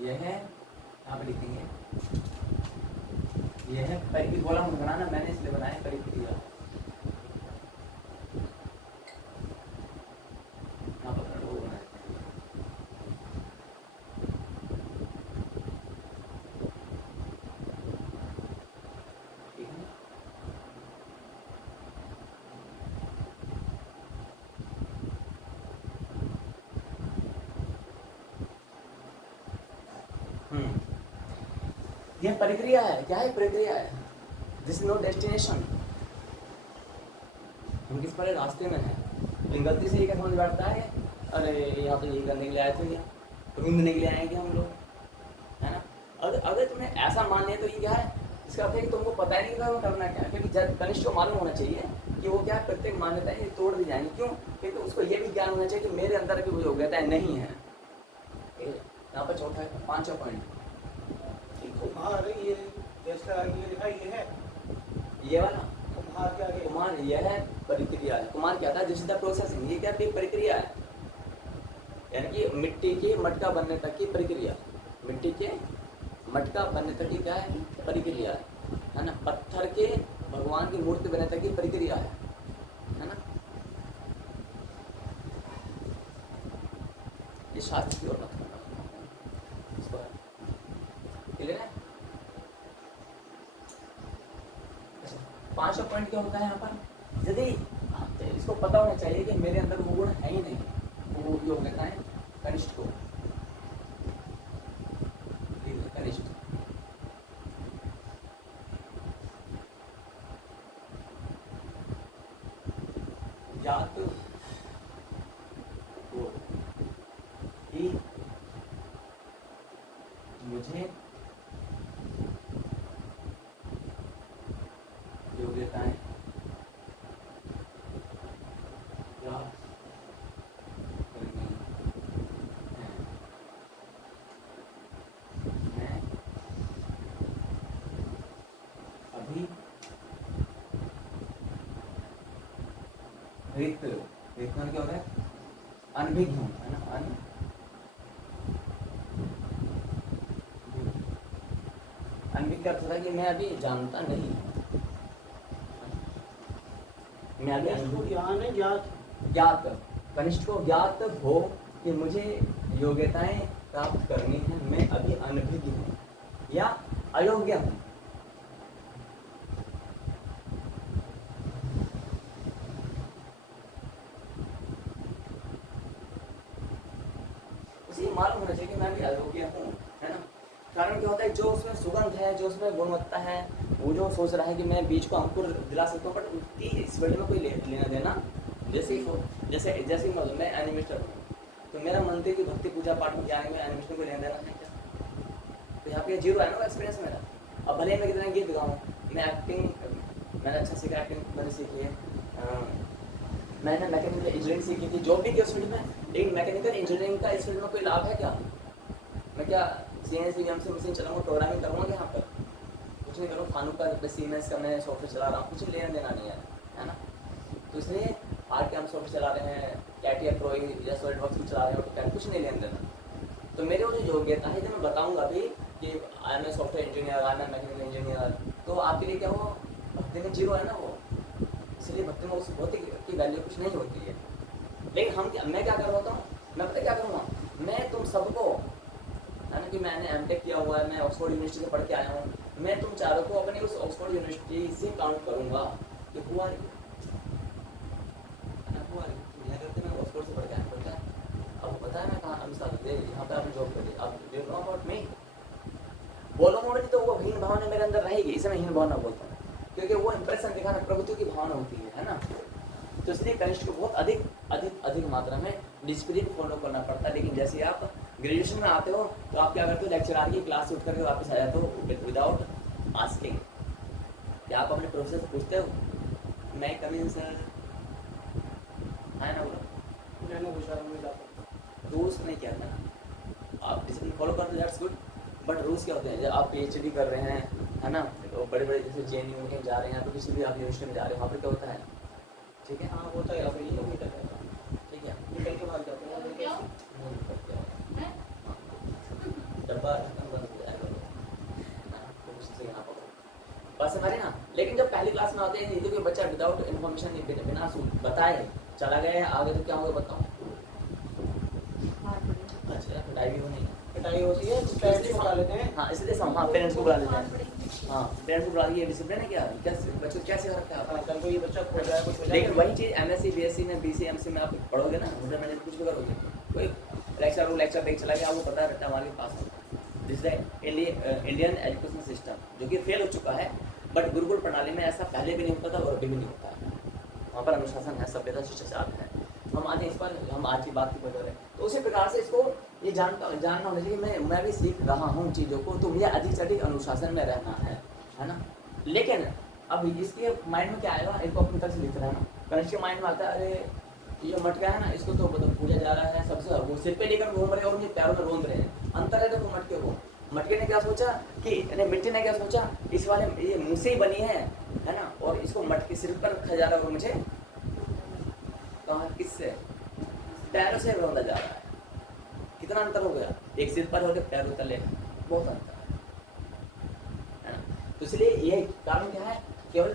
ये है, यहाँ पे लिखेंगे, ये है परिक्रिया। बोला हूँ बनाना, मैंने इसलिए बनाया परिक्रिया। यहाँ पर वो बनाया, ठीक है। यह प्रक्रिया है। क्या है? प्रक्रिया है। This is no destination. हम किस पर रास्ते में हैं, लेकिन गलती से ये क्या समझ बैठता है, अरे यहाँ तो यही करने के लिए आए थे, क्या ढूंढने के लिए आएंगे हम लोग, है ना। अगर तुम्हें ऐसा मानना है तो ये क्या है, इसका अर्थ है कि तुमको पता ही नहीं था करना क्या है। क्योंकि कनिष्ठ को मालूम होना चाहिए कि वो क्या प्रत्येक मान्यताएं ये तोड़ दी जाएंगी। क्यों? क्योंकि उसको ये भी ज्ञान होना चाहिए कि मेरे अंदर की वो योग्यताएं नहीं है। यहाँ पर चौथा है, 5वां पॉइंट, कुम्हार ये जैसा ये लिखा ये है, ये वाला कुम्हार क्या है? कुमार, यह है प्रक्रिया है। कुमार क्या था? This is the processing. ये क्या है? प्रक्रिया है, यानी कि मिट्टी के मटका बनने तक की प्रक्रिया, मिट्टी के मटका बनने तक की क्या है? प्रक्रिया है ना। पत्थर के भगवान की मूर्ति बनने तक की प्रक्रिया है ना। ये शास्त्र की ओर मत करना, इसको क्लियर है। 5वां पॉइंट क्या होता है यहाँ पर? यदि इसको पता होना चाहिए कि मेरे अंदर वो गुण है ही नहीं, वो योग्यताएं कनिष्ठ को, कनिष्ठ जात को ही मुझे योग्यताएं प्राप्त करनी है। मैं अभी रिक्त, रिक्त क्या होता है? अनभिज्ञ हूँ, है ना। अनभिज्ञ का अर्थ होता है कि मैं अभी जानता नहीं, मैं अभी इसको ज्ञान है, ज्ञात ज्ञात, कनिष्ठ को ज्ञात हो कि मुझे योग्यताएं प्राप्त करनी है, मैं अभी अनभिज्ञ हूँ या अयोग्य हूँ। उसी मालूम होना चाहिए कि मैं अभी अयोग्य हूँ, है ना। कारण क्या होता है? जो उसमें सुगंध है, जो उसमें गुणवत्ता है, वो जो सोच रहा है कि मैं बीज को अंकुर दिला सकता हूँ, बट उसकी इस फील्ड में कोई लेना देना, जैसे मैं एनिमेटर हूँ, तो मेरा मंदिर की भक्ति पूजा पाठ में क्या है, मैं एनिमेशन को लेना देना है क्या? तो यहाँ पे जीरो है ना एक्सपीरियंस मेरा। अब भले मैं कितना गीत गाऊँ, मैं एक्टिंग, मैंने अच्छा सीखा, एक्टिंग मैंने सीखी है, मैंने मैकेनिकल इंजीनियरिंग सीखी थी, जो भी किया उस फील्ड में, लेकिन मैकेनिकल इंजीनियरिंग का इस फील्ड में कोई लाभ है क्या? मैं क्या CNC मशीन चलाऊँगा, प्रोग्रामिंग करूँगा यहाँ पर? कुछ नहीं करूँ। फानू का सीमेंस का मैं सॉफ्टवेयर चला रहा हूँ, कुछ लेना देना नहीं है ना। तो इसलिए आर हम सॉफ्टवेयर चला रहे हैं, कैटिया प्रो या सॉलिडवर्क्स भी चला रहे हैं, कुछ नहीं लेना देना। तो मेरी वो जो योग्यता है, जब मैं बताऊँगा अभी कि I am a software engineer, I am a mechanical engineer, तो आपके लिए क्या वो भक्ति में जीरो है ना वो। इसलिए भक्ति में उस भौतिक की वैल्यू कुछ नहीं होती है। लेकिन मैं क्या कर रहा हूँ, मैं पता क्या करूँगा, मैं तुम सबको, है ना, कि मैंने M.Tech किया हुआ है, मैं ऑक्सफोर्ड यूनिवर्सिटी से पढ़ के आया हूँ, मैं तुम चारों को अपनी उस ऑक्सफोर्ड यूनिवर्सिटी से काउंट करूँगा कि हुआ मैं ऑक्सफोर्ड से पढ़ के आया। अब पता है मैं कहाँ यहाँ पे आपने जॉब कर दी, अब डू नो अबाउट मी, बोलूँगा तो वो हीन भावना मेरे अंदर रहेगी। इसे मैं हीन भावना बोलता हूँ, क्योंकि वो इंप्रेशन दिखाना प्रभुत्व की भावना होती है ना। तो इसलिए कनिष्ठ को बहुत अधिक मात्रा में डिसिप्लिन फॉलो करना पड़ता है। लेकिन जैसे आप ग्रेजुएशन में आते हो तो आप क्या करते हो, लेक्चर आ रही है, क्लास से उठ करके वापस आ जाते हो विदाउट आस्किंग। क्या आप अपने प्रोफेसर से पूछते हो, मैं कम इन सर, है ना? बोलो, मैंने पूछा मैं जाता रूल्स नहीं कहता ना, आप डिसिप्लिन फॉलो करते हो, दैट्स गुड। बट रूल्स क्या होते हैं, जब आप पीएचडी कर रहे हैं, है ना, तो बड़े बड़े जैसे जेएनयू में जा रहे हैं, तो किसी भी आप यूनिवर्सिटी में जा रहे हो, वहाँ पर क्या होता है, ठीक है, हाँ होता है ऐसे ही नहीं करता है, ठीक है, निकल के भाग जाते हैं और क्या? हैं? डब्बा ढक्कन बंद हो जाएगा, हाँ, तो उसी से यहाँ पर बस हमारे ना। लेकिन जब पहली क्लास में आते हैं, नहीं तो कोई बच्चा विदाउट इन्फॉर्मेशन बिना बताए चला गया है, आगे तो क्या होगा बताओ। अच्छा, पिटाई भी होनी है, पिटाई होती है, पेरेंट्स को बुला लेते हैं। हाँ, इसलिए हाँ पेरेंट्स को बुला लेते हैं, हाँ पेरेंट्स को बुला के, ये डिसिप्लिन है क्या, कैसे बच्चों को कैसे रखा है। हाँ, कल को ये बच्चा खो जाए कुछ हो जाए। लेकिन वही चीज़ एमएससी बीएससी में बीसी एमसी में आप पढ़ोगे ना, मुझे मैंने कुछ भी करोगे, कोई लेक्चर ब्रेक चला गया, आपको पता है रट्टा हमारे पास है। दिस इंडियन एजुकेशन सिस्टम जो कि फेल हो चुका है, बट गुरुकुल प्रणाली में ऐसा पहले भी नहीं होता था और अभी भी नहीं होता है। वहाँ पर अनुशासन है, सभ्यता, शिष्टाचार है। हम आज इस पर हम आज की बात की वजह है, तो उसी प्रकार से इसको ये जानना होना चाहिए कि मैं भी सीख रहा हूँ चीज़ों को, तो मुझे अधिक से अधिक अनुशासन में रहना है ना। लेकिन अब इसके माइंड में क्या आएगा, इनको अपनी तरफ से लिख रहा है ना, कनिष्ठ के माइंड में आता है, अरे ये मटका है ना, इसको तो मतलब पूजा जा रहा है, सबसे वो सिर पे लेकर घूम रहे और मुझे पैरों में रोंद रहे हैं। अंतर है देखो मटके को, मटके ने क्या सोचा कि मिट्टी ने क्या सोचा, इस वाले ये मुँह से ही बनी है ना, और इसको मटके सिर पर रखा जा रहा है और मुझे कहाँ किससे, पैरों से रोंदा जा रहा है। कितना अंतर हो गया, एक सिर पर हो गया, पैरों तले, बहुत अंतर है ना। तो इसलिए ये कारण क्या है, केवल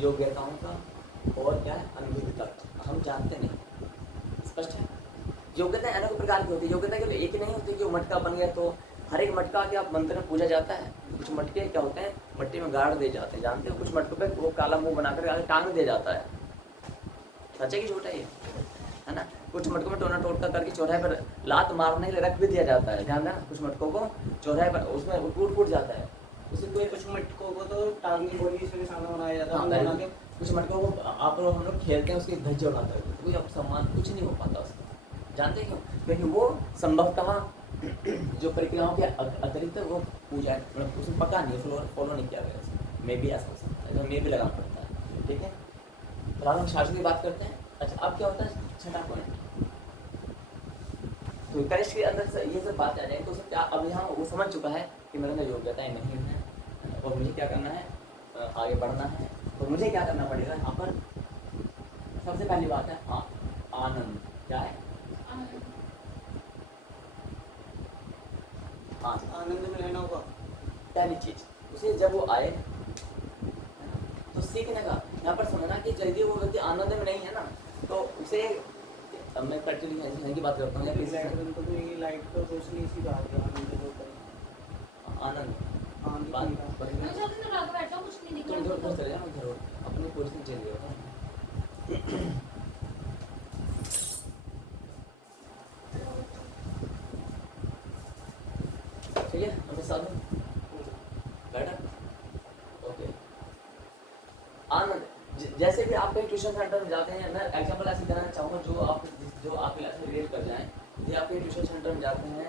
योग्यताओं का और क्या है, अनुभूति तक हम जानते नहीं। स्पष्ट है, योग्यता अनेक प्रकार की होती है, योग्यता केवल एक ही नहीं होती कि वो मटका बन गया तो हर एक मटका के आप मंत्र में पूजा जाता है। कुछ मटके क्या होते हैं, मट्टी में गाड़ दिए जाते हैं, जानते हो, कुछ मटकों पे वो काला मुंह बनाकर आगे टांग दिया जाता है। सच्चा की झूठा ये है ना। कुछ मटकों में टोना टोटका करके चौराहे पर लात मारने के लिए रख भी दिया जाता है, ध्यान देना। कुछ मटकों को चौराहे पर उसमें टूट जाता है, उसी कोई कुछ मटकों को तो टांगनी बोली से निशाना बनाया जाता हाँ, है, बना के कुछ मटकों को आप लोग हम लोग खेलते हैं, उसके धज्जे उड़ाते हैं, कोई अब सम्मान कुछ नहीं हो पाता उसका। जानते क्यों, क्योंकि वो संभवतः जो प्रक्रियाओं के अतिरिक्त वो पूजा मतलब उसमें पक्का नहीं फॉलो नहीं किया गया। मे भी ऐसा हो सकता है, मे भी लगाना पड़ता है, ठीक है। तो हम शास्त्र की बात करते हैं। अच्छा, अब क्या होता है, छठा पॉइंट, तो कनिष्ठ के अंदर से ये सब बात आ जाए तो उसे क्या, अब यहाँ वो समझ चुका है कि मेरे अंदर योग्यताएं नहीं है और मुझे क्या करना है, आगे बढ़ना है। तो मुझे क्या करना पड़ेगा, यहाँ पर सबसे पहली बात है आनंद। क्या है, आनंद में रहना होगा। पहली चीज उसे जब वो आए तो सीखने का, यहाँ पर समझना कि यदि वो व्यक्ति आनंद में नहीं है ना, तो उसे, अब मैं प्रैक्टिकली की बात करता हूँ, या किसी तो ये लाइट तो रोशनी सी बात है, आनंद जो करें आनंद आनंद बात की बात। मैं जल्दी से लगा बैठा हूँ, कुछ नहीं दिख तुम रहा। घर चले जाओ, घर अपनी पोजीशन चेंज करो। ठीक है, अपने साथ में बैठा, ओके। आनंद, जैसे भी आप कहीं ट्यूशन सेंटर में जाते हैं, मैं एग्जांपल ऐसे देना चाहूँगा जो आप क्लास में रिलेट कर जाएं। यदि आप कहीं ट्यूशन सेंटर में जाते हैं,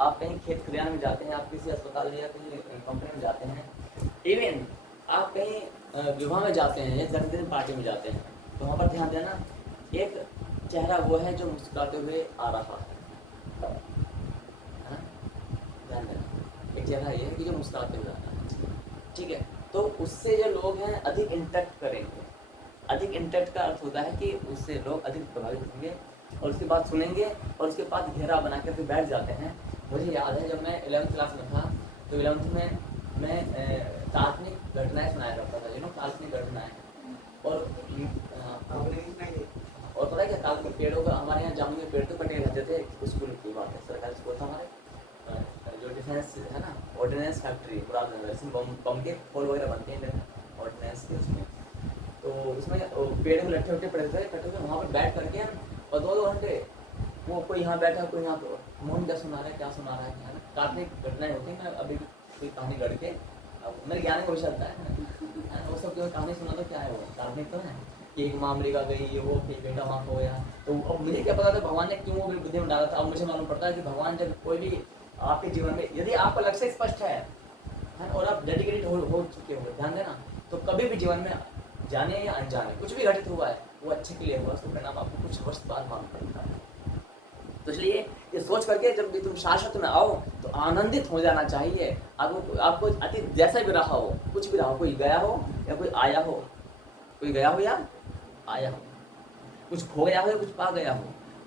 आप कहीं खेत खलिहान में जाते हैं, आप किसी अस्पताल या किसी कंपनी में जाते हैं, इवन आप कहीं विवाह में जाते हैं या जन्मदिन पार्टी में जाते हैं, तो वहाँ पर ध्यान देना, एक चेहरा वो है जो मुस्कुराते हुए आ रहा है ना, ध्यान देना। एक चेहरा ये है कि जो मुस्कुराते हुए आ रहा है, ठीक है। तो उससे जो लोग हैं अधिक इंटरेक्ट करेंगे। अधिक इंटरेक्ट का अर्थ होता है कि उससे लोग अधिक प्रभावित होंगे और उसके बाद सुनेंगे और उसके बाद घेरा बना के फिर बैठ जाते हैं। मुझे याद है जब मैं 11th क्लास में था, तो 11th में मैं काल्पनिक घटनाएं सुनाया करता था, काल्पनिक घटनाएं। और पता है क्या, काल्पनिक पेड़ों का, हमारे यहाँ जामुन के पेड़ तो कटे रहते थे। स्कूल की बात है, सरकारी स्कूल था हमारे, जो डिफेंस है ना, ऑर्डिनेंस फैक्ट्री मुरादनगर, इसमें बम के फॉल वगैरह बनते हैं ऑर्डिनेंस के उसमें। तो उसमें पेड़ में लट्ठे उट्ठे पड़े थे कटे हुए, वहाँ पर बैठ करके और 2-2 घंटे वो कोई यहाँ बैठा कोई यहाँ पर, मोहन क्या सुना रहा है काल्पनिक घटनाएं होती हैं। मैं अभी कोई कहानी गढ़ के, अब मेरे ज्ञान का विषय चलता है वो सब, जो कहानी सुना तो क्या है वो काल्पनिक तो है, कि एक माँ अमेरिका गई, ये वो, फिर बेटा वहाँ हो गया। तो अब मुझे क्या पता था भगवान ने क्यों वो मेरी बुद्धि में डाला था। अब मुझे मालूम पड़ता है कि भगवान जब कोई भी आपके जीवन में, यदि आपका लक्ष्य स्पष्ट है और आप डेडिकेटेड हो चुके हो, ध्यान देना, तो कभी भी जीवन में जाने या अनजाने कुछ भी घटित हुआ है वो अच्छे के लिए हुआ, उसका परिणाम आपको कुछ वर्ष बाद मालूम पड़ता है। तो इसलिए ये सोच करके जब भी तुम शाश्वत में आओ तो आनंदित हो जाना चाहिए। आपको अतीत जैसा भी रहा हो, कुछ भी रहा हो, कोई गया हो या कोई आया हो, कोई गया हो या आया हो, कुछ खो गया हो या कुछ पा गया हो,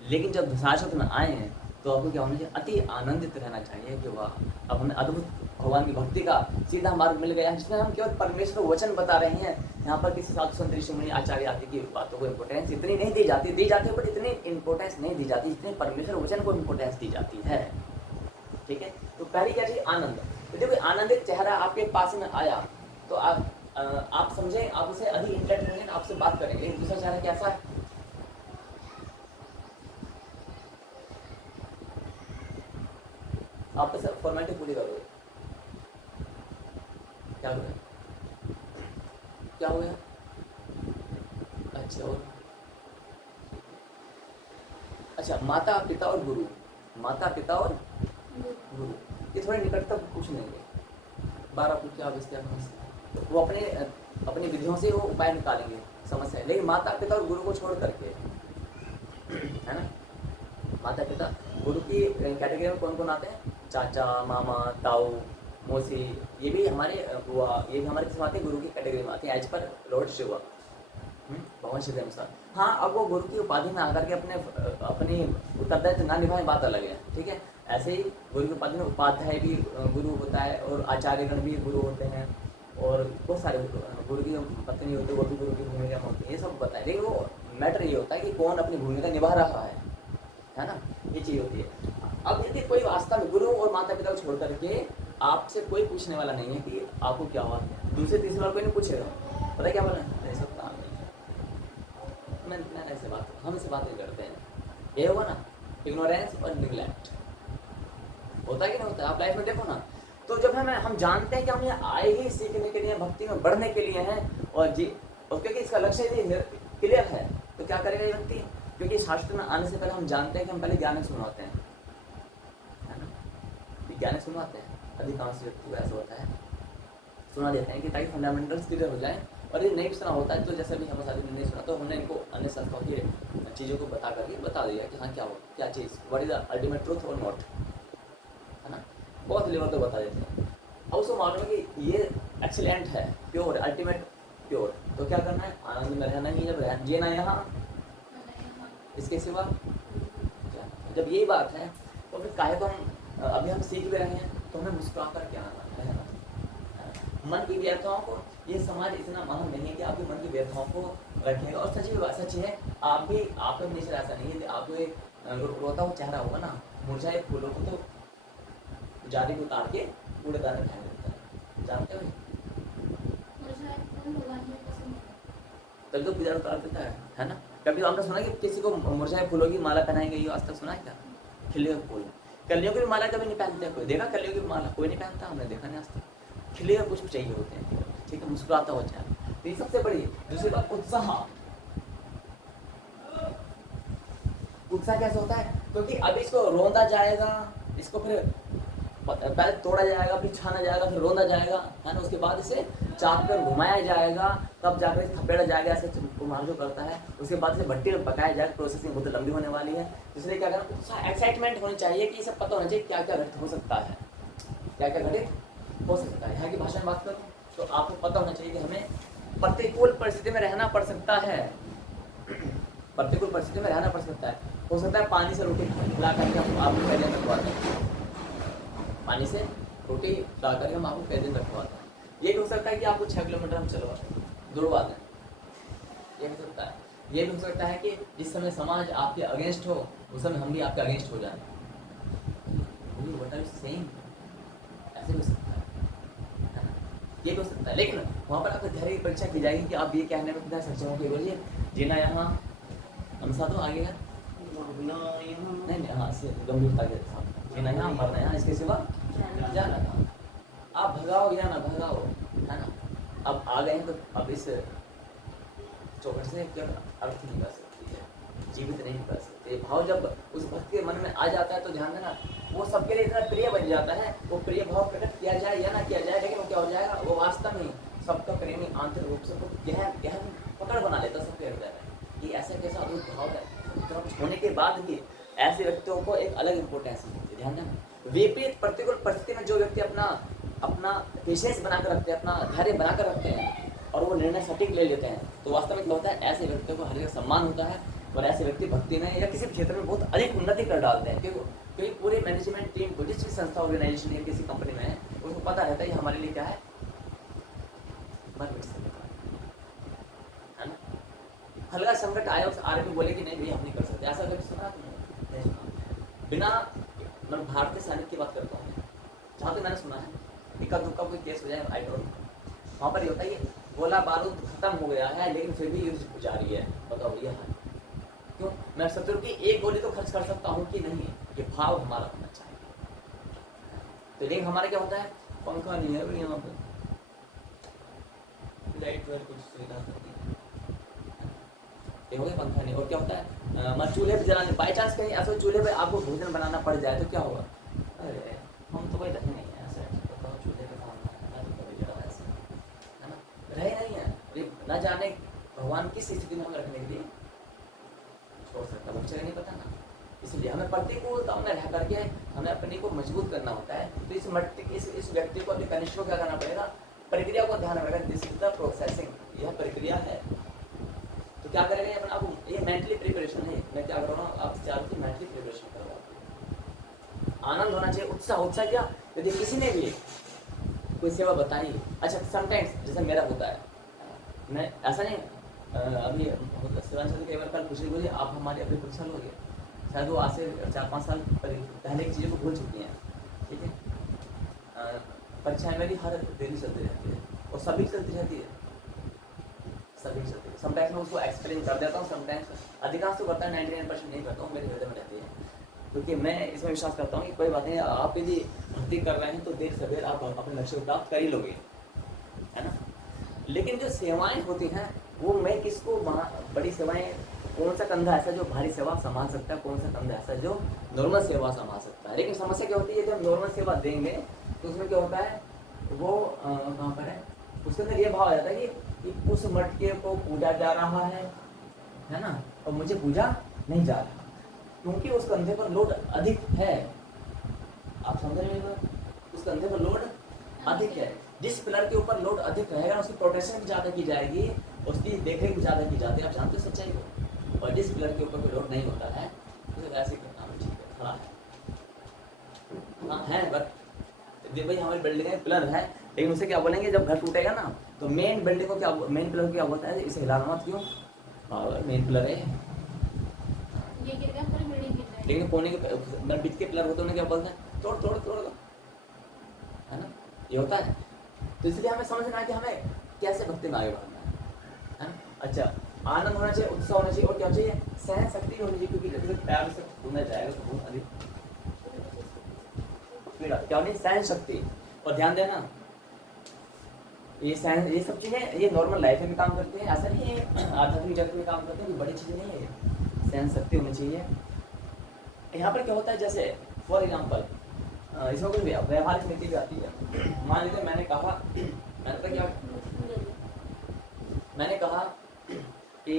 लेकिन जब शाश्वत में आए हैं तो आपको क्या होना चाहिए, अति आनंदित रहना चाहिए कि वाह, अब हमें अद्भुत भगवान की भक्ति का सीधा मार्ग मिल गया है, जिसमें हम केवल परमेश्वर वचन बता रहे हैं। यहाँ पर किसी साधु संत ऋषि मुनि आचार्य आदि की बातों को इम्पोर्टेंस इतनी नहीं दी जाती है, बट इतनी इम्पोर्टेंस नहीं दी जाती जितनी परमेश्वर वचन को इम्पोर्टेंस दी जाती है। ठीक है, तो पहली क्या चाहिए, आनंद। यदि कोई आनंदित चेहरा आपके पास में आया तो आप समझे, आप उसे अधिक इंटरेक्ट होंगे, आपसे बात करेंगे। दूसरा चेहरा कैसा है, आप बस फॉर्मेलिटी पूरी करोगे। क्या हो गया, क्या हो गया, अच्छा। और अच्छा, माता पिता और गुरु, माता पिता और गुरु ये थोड़े निकटतम कुछ नहीं है। 12 फुट क्या तो वो अपनी विधियों से वो उपाय निकालेंगे समस्या, लेकिन माता पिता और गुरु को छोड़ करके, है ना, माता पिता गुरु की कैटेगरी में कौन कौन आते हैं, चाचा, मामा, ताऊ, मौसी, ये भी हमारे बुआ, ये भी हमारे किस्म आते हैं, गुरु की कैटेगरी में आते हैं एज पर लॉर्ड शिवा, भगवान शिव के अनुसार। हाँ, अब वो गुरु की उपाधि में आकर के अपनी उत्तरदायित्व ना निभाएं, बात अलग है। ठीक है, ऐसे ही गुरु की उपाधि में उपाध्याय भी गुरु होता है, और आचार्यगण भी गुरु होते हैं, और बहुत सारे गुरु की पत्नी होती है, वो भी गुरु की भूमिका होती है, ये सब बताए। लेकिन वो मैटर ये होता है कि कौन अपनी भूमिका निभा रहा है ना, ये चीज़ होती है। अब यदि कोई वास्तव में गुरु और माता पिता को छोड़ करके, आपसे कोई पूछने वाला नहीं है कि आपको क्या हुआ, दूसरे तीसरी बार कोई नहीं पूछेगा, पता है क्या बोला, नहीं सब काम नहीं, मैं ऐसे बात, हम ऐसे बातें करते हैं, ये होगा ना, इग्नोरेंस और निगलेक्ट होता है कि नहीं होता है, आप लाइफ में देखो ना। तो जब हम जानते हैं कि हम यहाँ आए ही सीखने के लिए, भक्ति में बढ़ने के लिए हैं, और क्योंकि इसका लक्ष्य यदि क्लियर है तो क्या करेगा ये व्यक्ति, क्योंकि शास्त्र में आने से पहले हम जानते हैं कि हम पहले ज्ञान सुनाते हैं, है ना, ज्ञान सुनाते हैं, अधिकांश व्यक्ति को ऐसा होता है, सुना देते हैं कि ताकि फंडामेंटल्स क्लियर हो जाए। और ये नहीं सुना होता है तो जैसे भी हमारे साथी ने नहीं सुना, तो हमने इनको अन्य संस्थाओं की चीज़ों को बता करके बता दिया कि हाँ क्या चीज़, what is the ultimate truth और नॉट, है ना, बहुत लेवल तक बता देते हैं। अब उसको मालूम है कि ये एक्सीलेंट है, प्योर, अल्टीमेट प्योर, तो क्या करना है, आनंद में रहना ही, जब जीना यहाँ, इसके सिवा क्या, जब यही बात है तो फिर काहे को अभी हम सीख भी रहे हैं, तो हमें मुस्कुरा कर क्या आना है, मन की व्यर्थाओं को, ये समाज इतना महान नहीं है कि आपके मन की व्यर्थाओं को रखेगा। और सच है, आप भी, आपका नेचर ऐसा नहीं है, आप रोता हुआ चेहरा होगा ना, मुरझाए फूलों को तो जाली को उतार के कूड़ेदान में फेंक देता है, जानते हो, तभी तो पूजा उतार देता है ना। कभी आपने सुना कि किसी को मुरझाए फूलों की माला पहनाई गई, आज तक सुना है क्या, खिले हुए फूल, कलियों की भी माला कभी नहीं पहनते, कोई देखा कलियों की माला, कोई नहीं पहनता, हमने देखा नहीं आज तक, खिले हुए पुष्प चाहिए होते हैं, ठीक है, मुस्कुराता हो जाए, तो ये सबसे बड़ी। दूसरी बात, उत्साह कैसे होता है, क्योंकि अब इसको रोंदा जाएगा, इसको फिर पहले तोड़ा जाएगा, फिर छाना जाएगा, फिर रोंदा जाएगा, है ना, उसके बाद इसे चाक कर घुमाया जाएगा, तब जाकर इसे थपेड़ा जाएगा, ऐसे कुम्हार जो करता है, उसके बाद इसे भट्टी में पकाया जाएगा, प्रोसेसिंग बहुत लंबी होने वाली है। इसलिए क्या करना, उत्साह, एक्साइटमेंट होनी चाहिए कि सब पता होना चाहिए क्या क्या घटित हो सकता है, क्या क्या घटित हो सकता है। यहाँ की भाषा में बात करूँ तो आपको पता होना चाहिए कि हमें प्रतिकूल परिस्थिति में रहना पड़ सकता है, प्रतिकूल परिस्थिति में रहना पड़ सकता है। हो सकता है पानी से रोटी खिला करके हम आपको पहले रखवा दें, पानी से रोटी खिला करके हम आपको पहले रखवा दें। ये भी हो सकता है कि आपको 6 किलोमीटर हम चलवा दें, दौड़वा दें, ये हो सकता है। ये भी हो सकता है कि जिस समय समाज आपके अगेंस्ट हो, उस समय हम भी आपके अगेंस्ट हो जाए, ऐसे भी हो सकता है ना, ये भी हो सकता है। लेकिन वहाँ पर आपको धैर्य की परीक्षा की जाएगी कि आप ये कहने में कितना सक्षम हो। बोलिए, जीना यहाँ अनुसार तो आगे है नहीं, हाँ, गंभीरता के साथ जीना यहाँ, मरना यहाँ, इसके सिवा जाना था। आप भगाओ या ना भगाओ, है ना, अब आ गए हैं तो अब इस चौखट से क्या अर्थ नहीं कर सकती है, जीवित नहीं कर सकती। भाव जब उस भक्त के मन में आ जाता है तो ध्यान देना वो सबके लिए इतना प्रिय बन जाता है। वो प्रिय भाव प्रकट किया जाए या ना किया जाए, लेकिन वो क्या हो जाएगा, वो वास्तव में सबका प्रेमी आंतरिक रूप से गहन पकड़ बना लेता सबके हृदय में। ये ऐसा कैसा अद्भुत भाव है, इतना कुछ होने के बाद भी ऐसे व्यक्तियों को एक अलग इंपोर्टेंस मिलती है। ध्यान देना विपरीत प्रतिकूल परिस्थिति में जो व्यक्ति अपना पेशेंस बनाकर रखते हैं, अपना धैर्य बनाकर रखते हैं और वो निर्णय सटीक ले लेते हैं, तो वास्तव में क्या होता है, ऐसे व्यक्तियों को हर जगह सम्मान होता है और ऐसे व्यक्ति भक्ति में या किसी क्षेत्र में बहुत अधिक उन्नति कर डालते हैं। क्योंकि पूरे मैनेजमेंट टीम को जिस भी संस्था ऑर्गेनाइजेशन या किसी कंपनी में है उसको पता रहता है ये हमारे लिए क्या है, है ना। हल्का संकट आया उस आर्मी बोले कि नहीं भैया हम नहीं कर सकते, ऐसा कभी सुना तुमने? नहीं सुना। बिना मैं भारतीय सैनिक की बात करता हूँ, जहाँ तक मैंने सुना है इक्का दुक्का कोई केस हो जाए आई डोंट नो, वहाँ पर ये होता है गोला बारूद खत्म हो गया है लेकिन फिर भी युद्ध जारी है। बताओ ये है क्यों? मैं शत्रु की एक गोली तो खर्च कर सकता हूँ कि नहीं, ये भाव हमारा होना चाहिए। तो लेकिन हमारा क्या होता है, पंखा नहीं है यहाँ पे, लाइट वाइट कुछ सुविधा नहीं है, ये हो गया पंखा नहीं। और क्या होता है, मैं चूल्हे पे जलाने बाई चांस कहीं ऐसा चूल्हे पे आपको भोजन बनाना पड़ जाए तो क्या होगा, अरे हम तो कोई रहे नहीं है ऐसा, बताओ चूल्हे पे काम है ना, रहे नहीं है। न जाने भगवान किस स्थिति में हमें रखने के लिए छोड़ सकता, बच्चे का नहीं पता ना। इसलिए हमें प्रतिकूलता में रह करके हमें अपने को मजबूत करना होता है। तो इस व्यक्ति को अपने कनिष्ठ को क्या करना पड़ेगा, प्रक्रिया को ध्यान रखना, दिस इज द प्रोसेसिंग, यह प्रक्रिया है। तो क्या करेगा अपना आपको, ये मेंटली प्रिपरेशन है। मैं क्या कर रहा हूँ, आप चारों की मेंटली प्रिपरेशन करवा, आनंद होना चाहिए, उत्साह क्या, यदि किसी ने भी कोई सेवा बताई, अच्छा समटाइम्स जैसे मेरा होता है, मैं ऐसा नहीं अभी शिवांशु कई बार कल पूछे बोलिए आप हमारी अभी परीक्षा लोगे, शायद वो आज से 4-5 साल पहले की चीज़ों को भूल चुकी हैं, ठीक है। परीक्षाएं मेरी हर दिन चलती रहती है और सभी चलती रहती है, सभी चलती है। समटाइम्स मैं उसको एक्सप्लेन कर देता हूँ, समटाइम्स अधिकांश तो करता है, 99% नहीं करता हूँ, मेरे हृदय में रहती है। क्योंकि मैं इसमें विश्वास करता हूँ कि कोई बात नहीं, आप यदि भक्ति कर रहे हैं तो देर सवेर आप अपने लक्ष्य को प्राप्त कर ही लोगे, है ना। लेकिन जो सेवाएं होती हैं वो मैं किसको, बड़ी सेवाएं, कौन सा कंधा ऐसा जो भारी सेवा संभाल सकता है, कौन सा कंधा ऐसा जो नॉर्मल सेवा संभाल सकता है। लेकिन समस्या क्या होती है, जब नॉर्मल सेवा देंगे तो उसमें क्या होता है, वो कहाँ पर है, उसके अंदर ये भाव आ जाता है कि उस मटके को पूजा जा रहा है ना, और मुझे पूजा नहीं जा रहा, क्योंकि उस कंधे पर लोड अधिक है। आप समझ रहे हो, उस कंधे पर लोड अधिक है। जिस पिलर के ऊपर लोड अधिक रहेगा उसकी प्रोटेक्शन भी ज़्यादा की जाएगी, उसकी देखरेख भी ज़्यादा की जाती है, आप जानते हो सच्चाई को। और जिस पिलर के ऊपर कोई लोड नहीं होता है तो वैसे करना ठीक है, खड़ा है, हाँ है, बट भाई हमारी बिल्डिंग में पिलर है, लेकिन उसे क्या बोलेंगे जब घर टूटेगा ना, तो मेन बिल्डिंग को क्या, मेन पिलर को क्या बोलता है, इसे हिलाना मत, क्यों, मेन पिलर है ये गिर गया, पूरी बिल्डिंग गिर गई। लेकिन कोने के बीच के पिलर होते हैं, उन्हें क्या बोलते हैं, तोड़ तोड़ तोड़ दो, है ना, ये होता है। तो इसलिए हमें समझना है कि हमें कैसे भक्ति में आगे बढ़ना है ना। अच्छा, आनंद होना चाहिए, उत्साह होना चाहिए, और क्या चाहिए, सहन शक्ति होनी चाहिए, क्योंकि जैसे पैर से घूमना जाएगा तो बहुत अधिक पीड़ा, क्या होनी, सहन शक्ति। और ध्यान देना ये सब चीज़ें ये नॉर्मल लाइफ में काम करते हैं, ऐसा नहीं है आध्यात्मिक जगत में काम करते हैं, कोई बड़ी चीज़ें नहीं है। सहन शक्ति होनी चाहिए। यहाँ पर क्या होता है, जैसे फॉर एग्जाम्पल इसमें कुछ व्यवहारिक नीति भी आती है। मान लीजिए मैंने कहा कि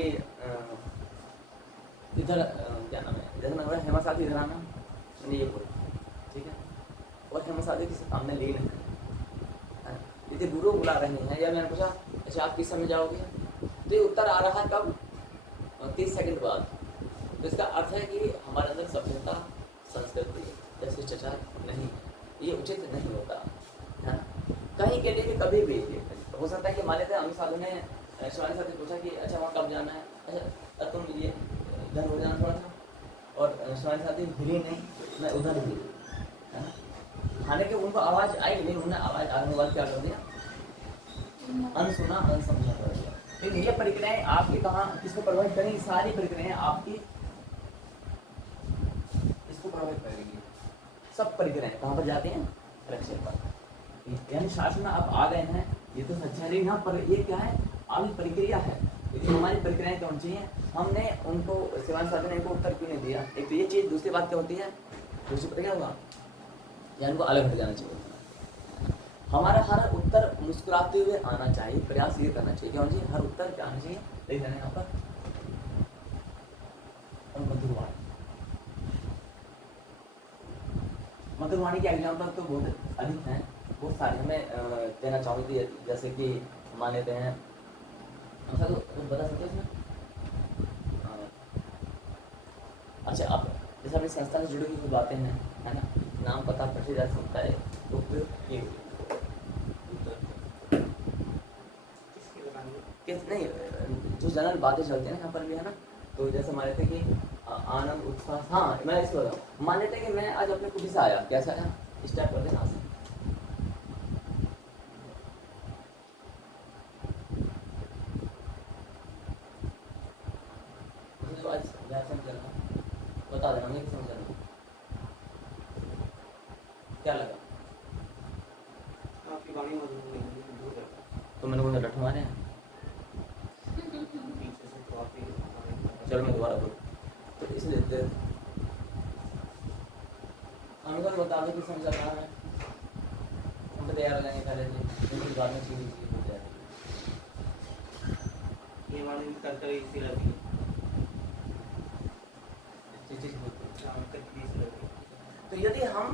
इधर क्या नाम है, जैसे मैं हेमा साथी इधर आना, मैंने ये बोला, ठीक है, और हेमा साथी किसी काम में ले नहीं है, यदि गुरु बुला रहे हैं, या मैंने पूछा अच्छा आप किस समय जाओगे, तो ये उत्तर आ रहा है कब, 30 सेकंड बाद। तो इसका अर्थ है कि हमारे अंदर सभ्यता, संस्कृति या शिष्टाचार नहीं है, ये उचित नहीं होता है ना। कहीं के लिए भी कभी भी हो सकता है कि मान लेते हैं अमित साधु ने शिवानी साथी पूछा कि अच्छा वहाँ कब जाना है, अच्छा तुम ये इधर हो जाना थोड़ा सा, और शिवानी साथी हिली नहीं, मैं उधर ही, है ना। हालांकि उनको आवाज़ आई नहीं, उन्होंने आवाज़ आने के बाद क्या कर दिया, अनसुना अनसमझा कर दिया। लेकिन ये प्रक्रियाएं आपकी कहाँ किसको प्रभावित करेंगी, सारी प्रक्रियाएं आपकी इसको प्रभावित करेगी। सब प्रक्रियाएं कहाँ पर जाती हैं, लक्ष्य पर। यानी शासन में आप आ गए हैं, ये तो सच्चा, लेकिन यहाँ पर ये क्या है, आपकी प्रक्रिया है, यदि हमारी प्रक्रियाएं कौन सी हैं, हमने उनको शिवान साहब ने इनको उत्तर क्यों नहीं दिया, एक तो ये चीज़। दूसरी बात क्या होती है, दूसरी पता क्या होगा, या इनको अलग हट जाना चाहिए। हमारा हर उत्तर मुस्कुराते हुए आना चाहिए, प्रयास ये करना चाहिए, क्या होना चाहिए, हर उत्तर क्या आना चाहिए, देख रहे हैं यहाँ पर, और मधुरवाणी। मधुरवाणी के एग्जाम्पल तो बहुत अधिक हैं, बहुत सारे हमें देना चाहूँगी। जैसे कि मान लेते हैं, हम सब कुछ बता सकते हैं इसमें। अच्छा, आप जैसे अपनी संस्था से जुड़ी हुई कुछ बातें हैं, है ना, नाम पता परिचय जा सकता है, तो फिर ये किस नहीं, जो जनरल बातें चलती हैं यहाँ पर भी, है ना। तो जैसे मान लेते कि आनंद उत्साह, हाँ मैं इसको बताऊँ, मान लेते कि मैं आज अपने खुशी से आया, कैसा आया, इस टाइप करते हैं, बता देना मुझे समझ नहीं क्या लगा, आपकी वाणी मधुर है, तो मैंने बोला लठ मारे हैं। पीछे से तो आप ही चलो मैं दोबारा बोलूँ, तो इसलिए हमें को बता दो कि समझ रहा है, हम तो तैयार हो जाएंगे पहले से, लेकिन बाद में चीज़ हो जाएगी। ये वाणी कर कर इसी लगी तो यदि हम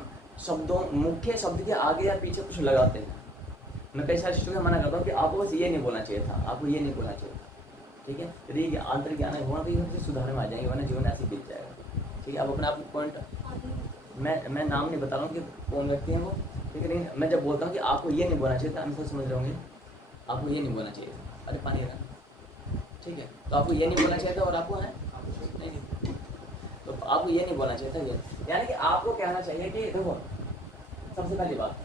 शब्दों, मुख्य शब्द के आगे या पीछे कुछ लगाते हैं, मैं कई सारे स्टूडेंट मना करता हूँ कि आपको बस ये नहीं बोलना चाहिए था, आपको ये नहीं बोलना चाहिए था, ठीक है। यदि ये आंतरिक ज्ञान है होना, तो ये सुधार में आ जाएंगे, वरना जीवन ऐसे बीत जाएगा, ठीक है। आप अपने आप पॉइंट, मैं नाम नहीं बता रहा हूँ कि कौन व्यक्ति हैं वो, लेकिन मैं जब बोलता हूँ कि आपको ये नहीं बोलना चाहिए था, हम सब समझ रहे होंगे, आपको ये नहीं बोलना चाहिए था, अरे पानी रहा, ठीक है। तो आपको ये नहीं बोलना चाहिए था, और आपको है नहीं, तो आपको ये नहीं बोलना चाहिए था, ये यानी कि आपको कहना चाहिए कि देखो, सबसे पहली बात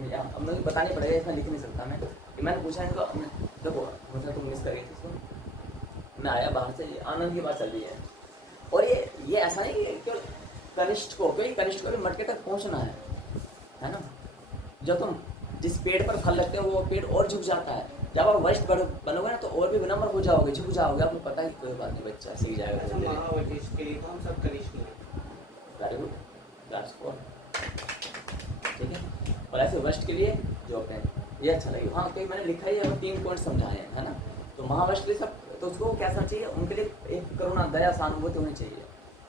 अब मुझे बतानी पड़ेगा, इसमें लिख नहीं सकता मैं, कि मैंने पूछा इनको, देखो मुझे तुम मिस कर गई थी इसको, मैं आया बाहर से, आनंद की बात चल रही है, और ये ऐसा नहीं कि केवल कनिष्ठ को, क्योंकि कनिष्ठ को भी मटके तक पहुंचना है ना। जब तुम जिस पेड़ पर फल लगते हो वो पेड़ और झुक जाता है, जब आप वरिष्ठ बनोगे ना तो और भी विनम्र हो जाओगे, झुक जाओगे, आपको पता है कोई बात नहीं, बच्चा सीख जाएगा। महावरिष्ठ के लिए तो हम सब कनिष्ठ हैं, वेरी गुड, दैट्स फॉर, ठीक है। और ऐसे वरिष्ठ के लिए जो अपने, ये अच्छा लगे, हाँ क्योंकि मैंने लिखा ही है, 3 पॉइंट समझाए हैं, है ना। तो महावरिष्ठ के लिए सब, तो उसको कैसा चाहिए, उनके लिए एक करुणा, दया, सहानुभूति होनी चाहिए,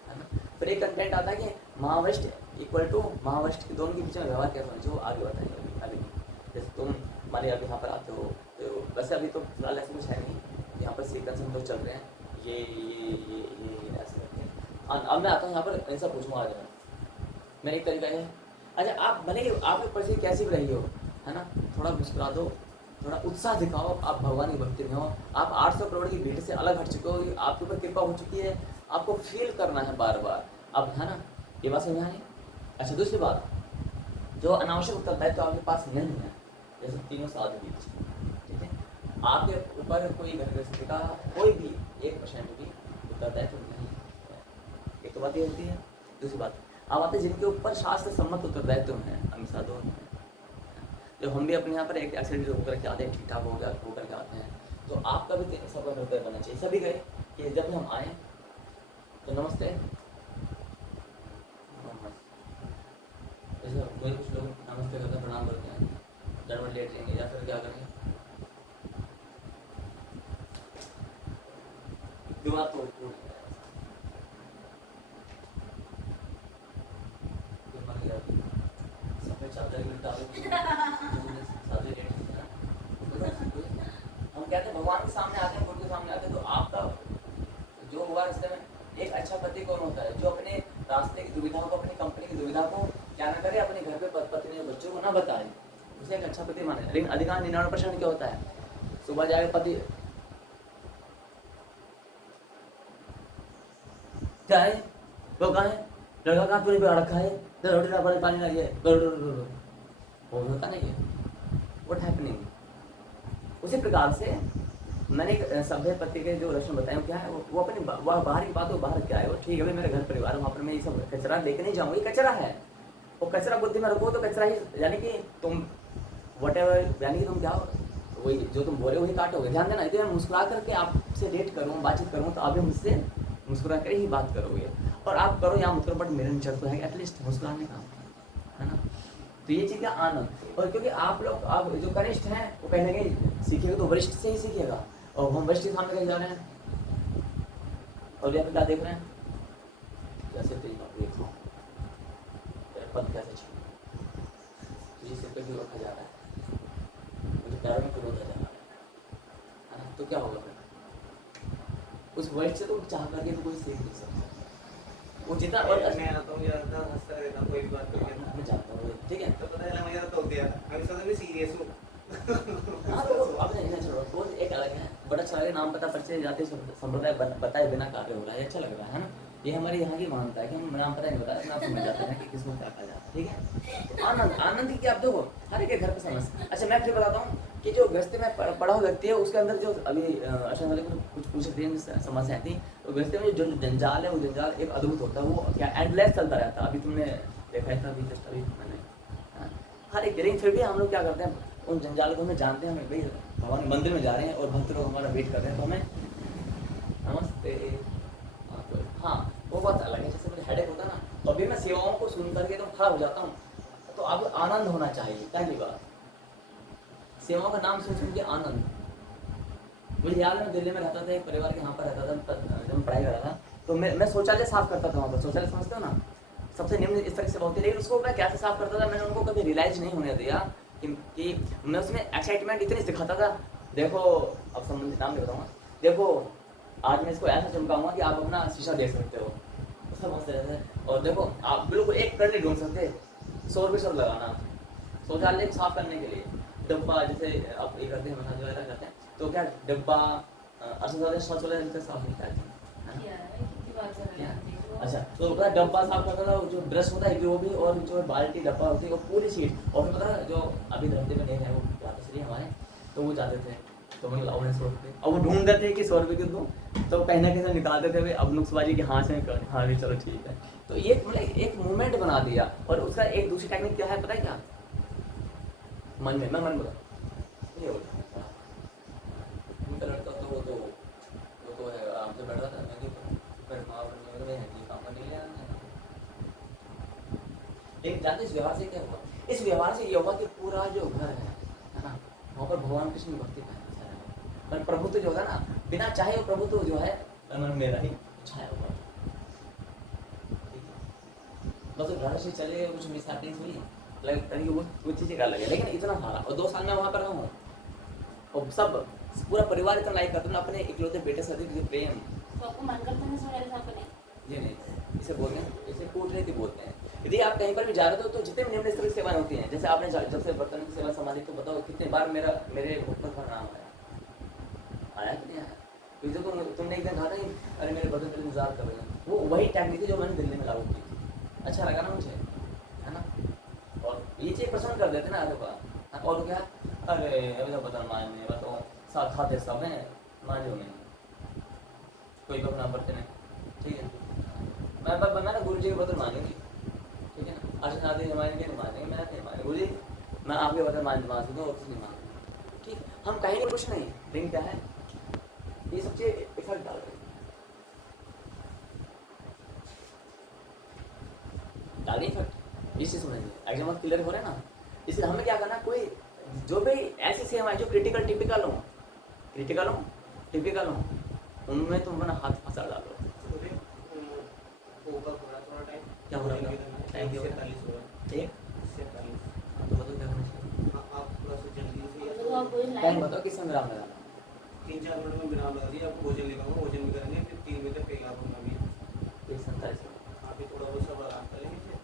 है ना। फिर एक कंटेंट आता है कि महावरिष्ठ इक्वल टू महावरिष्ठ के दोनों के बीच में व्यवहार कैसा होना चाहिए, वो आगे बताएंगे अभी। जैसे तुम मान लीजिए अभी यहाँ पर आते हो, तो वैसे अभी तो फिलहाल ऐसा कुछ है नहीं, यहाँ पर सीक्वेंस हम लोग चल रहे हैं, ये ऐसे करके। अब मैं आता हूँ यहाँ पर, इनसे पूछूँगा आज मेरा एक तरीका है, अच्छा आप भले ही आपकी परिस्थिति कैसी भी रही हो, है ना, थोड़ा मुस्कुरा दो, थोड़ा उत्साह दिखाओ, आप भगवान की भक्ति में हो, आप 800 करोड़ की भीड़ से अलग हट चुके हो, आपके ऊपर कृपा हो चुकी है, आपको फील करना है बार बार, अब है ना, ये बात समझ आनी। अच्छा दूसरी बात, जो अनावश्यक उत्तरदायित्व तो आपके पास नहीं है, जैसे तीनों साधु बीच, ठीक है, आपके ऊपर कोई घर गृहस्थी का कोई भी 1% भी उत्तरदायित्व नहीं है, एक तो बात ये होती है। दूसरी बात आप आते जिनके ऊपर शास्त्र सम्मत उत्तरदायित्व है, हम साधु हैं, जो हम भी अपने यहाँ पर एक एक्सीडेंट होकर के आते हैं, ठीक ठाक होकर के आते हैं, तो आपका भी सबका कर्तव्य बनना चाहिए, सभी गए कि जब भी हम आए तो नमस्ते, जैसे कोई कुछ लोग नमस्ते करते हैं, प्रणाम करते हैं, दरबार लेट जाएंगे या फिर क्या करेंगे, दिमाग को सफेद चादर हम कहते हैं भगवान के सामने आते हैं, गुरु के सामने आते हैं, तो आपका जो हुआ रास्ते में एक अच्छा पति कौन होता है, जो अपने रास्ते की दुविधा को, अपनी कंपनी की दुविधा को क्या ना करे, अपने घर पे पत्नी और बच्चों को ना बताए, उसे एक अच्छा पति माने। लेकिन अधिकांश 99% क्या होता है, सुबह जाएगा पति क्या है, वो कहाँ है, लड़का कहाँ तूने बिगाड़ रखा है, रोटी ना पानी लाइए, होता नहीं है, व्हाट हैपनिंग। उसी प्रकार से मैंने एक सभ्य पति के जो लक्षण बताए क्या है, वो अपनी बाहर की बात, वो बाहर क्या है, वो ठीक है भाई मेरे घर परिवार वहाँ पर मैं ये सब कचरा लेके नहीं जाऊँगी, कचरा है, वो कचरा बुद्धि में रखो तो कचरा ही, यानी कि तुम वट एवर, यानी कि तुम क्या वही जो तुम बोले वही काटोगे। ध्यान देना, यदि मैं मुस्कुरा करके आपसे डेट करूँ, बातचीत करूँ, तो आप भी मुझसे मुस्कुरा कर ही बात करोगे। और आप करो या मत करो, बट मेरे नेचर तो है एटलीस्ट मुस्कुराने का, है ना। तो ये चीज़ का आनंद। और क्योंकि आप लोग, आप जो कनिष्ठ हैं वो कहीं ना कहीं सीखेगा तो वरिष्ठ से ही सीखेगा, और हम वरिष्ठ के सामने कहीं जा रहे हैं और या फिर क्या देख रहे हैं, कैसे तेरी बात देखो, तेरा पद कैसे छू, तुझे सिर पे क्यों रखा जा रहा है, मुझे पैरों में क्यों रोता जा रहा है ना। तो क्या होगा फिर, उस वरिष्ठ से तो चाह करके तो कोई सीख नहीं सकता वो जितना। और मैं आता हूँ यार, हंसता रहता हूँ, कोई भी बात करके ना। मैं जानता हूँ, ठीक है। तो पता है मैं तो दिया, मैं सोचा मैं सीरियस हूँ। हाँ तो आपने नहीं छोड़ो, वो एक अलग है, बड़ा अच्छा लगे, नाम पता परिचय जाति संप्रदाय बताए बिना कार्य हो रहा है, अच्छा लग रहा है ना। ये हमारे यहाँ की मान्यता है कि हम नाम पता नहीं होता है, नाम समझ जाते हैं कि किसको क्या कहा जाता है, ठीक है। तो आनंद, आनंद की आप देखो हर एक के घर पे समझ। अच्छा मैं फिर बताता हूँ कि जो गृहस्थी में पढ़ा हुआ व्यक्ति है उसके अंदर जो अभी अच्छा वाले कुछ पूछ रही है समस्या थी, तो गृहस्थी में जो जंजाल है वो जंजाल एक अद्भुत होता है, वो क्या एंडलेस चलता रहता है। अभी तुमने देखा था, अभी जस्ट अभी मैंने हर एक, लेकिन फिर भी हम लोग क्या करते हैं उन जंजाल को हमें जानते हैं, हमें भाई भगवान मंदिर में जा रहे हैं और भक्त लोग हमारा वेट कर रहे हैं, तो हमें नमस्ते, हाँ वो बात अलग है। जैसे मुझे हेडेक होता है ना, तो अभी मैं सेवाओं को सुन करके तो खड़ा हो जाता हूँ, तो अब आनंद होना चाहिए, पहली बात सेवाओं का नाम सुन के आनंद। मुझे याद है मैं दिल्ली में रहता था, एक परिवार के यहाँ पर रहता था, जब मैं पढ़ाई कर रहा था, तो मैं शौचालय साफ करता था वहाँ पर। शौचालय समझते हो ना, सबसे निम्न स्तर की सेवा होती है, लेकिन उसको मैं कैसे साफ करता था मैंने उनको कभी रियलाइज नहीं होने दिया कि मैं उसमें एक्साइटमेंट इतनी दिखाता था। देखो अब संबंधित नाम नहीं बताऊँगा, देखो आज मैं इसको ऐसा चमकाऊंगा कि आप अपना शीशा देख सकते हो, सब हंसते रहते हैं। और देखो आप बिल्कुल एक कड़ नहीं ढूंढ सकते, 100 रुपये सब लगाना शौचालय को साफ करने के लिए। डब्बा जैसे आप ये करते हैं, मसाज वगैरह करते हैं, तो क्या डब्बा शौचालय साफ नहीं करते हैं। अच्छा तो पता है डब्बा साफ करता था, जो ब्रश होता है जो भी, और जो बाल्टी डब्बा होती है वो पूरी सीट। और फिर पता है जो अभी धरती में नहीं है वो वापस लिए हमारे, तो वो जाते थे तो मतलब लाओ 100 रुपये, और वो ढूंढते थे कि 100 रुपये की दूँ, तो कहीं ना कहीं निकालते थे अब नुक्सबाजी की, हाँ से हाँ भी चलो ठीक है। तो ये मतलब एक मूवमेंट बना दिया। और उसका एक दूसरी टेक्निक क्या है पता है क्या, मन में, मैं मन बता ये होता उनका लड़का तो वो तो है आपसे बैठ रहा था, मैं फिर माँ बनने में काम करने लिया। एक जानते इस व्यवहार से क्या हुआ, इस व्यवहार से ये हुआ कि पूरा जो घर है ना, वहाँ पर भगवान कृष्ण की भक्ति का पर प्रभुत्व जो है ना, बिना चाहे वो प्रभुत्व जो है मन मेरा ही छाया हुआ। बस घर से चले कुछ मिसहैपनिंग हुई, लगता है कि वो चीज़ें का लगे, लेकिन इतना सारा। और 2 साल में वहाँ पर रहा हूँ और सब पूरा परिवार इतना लाइक करता है, अपने इकलौते बेटे से अधिक जो प्रेम। तो आपको मन करता है सोने साफ करने? ये नहीं, इसे बोलते हैं, इसे कूटनीति बोलते हैं। यदि आप कहीं पर भी जा रहे हो तो जितने भी निम्न स्तर की सेवाएं होती हैं, जैसे आपने जब से बर्तन की सेवा संभाली, तो बताओ कितने बार मेरे भुगतान का नाम आया कि नहीं आया? क्योंकि तुमने एक दिन कहा था कि अरे मेरे बर्तन का इंतजार कर रहे हैं, वो वही टेक्निक थी जो मैंने दिल्ली में लागू की थी। अच्छा लगा ना मुझे, है ना। और ये चीज़ पसंद कर देते ना आधे बार, और क्या अरे अभी तो बर्तन मांझने बताओ, साथ खाते सब हैं, मांझो नहीं, कोई भी अपना बर्तन है, ठीक है। मैं ना गुरु जी के बर्तन मांगेंगी, ठीक है ना। अच्छा शादी मांगेंगे नहीं मांगेंगे, मैं नहीं मांगेंगे गुरु जी, मैं आपके बर्तन मांझ दूँगा और कुछ नहीं मांगूंगा, ठीक। हम कहेंगे कुछ नहीं, लेकिन क्या है ये सब चीज़ इफेक्ट डाल रही डाली इफेक्ट, इस चीज़ समझिए एग्जाम क्लियर हो रहे हैं ना। इसलिए हमें क्या करना, कोई जो भी ऐसी सेवा है जो क्रिटिकल टिपिकल हो उनमें तुम अपना हाथ फंसा डालो। क्या हो रहा है टाइम के 47 हो रहा है, 47। तो बताओ क्या होना चाहिए, आप थोड़ा सा जल्दी से तो आप कोई टाइम लाइन बताओ किस समय विराम लगाना। 3-4 मिनट में विराम लगा दिया, आपको भोजन लेगा, भोजन भी करेंगे, फिर 3 बजे तक पेगा दूंगा भी। 47 आप भी थोड़ा बहुत सब आराम करेंगे फिर।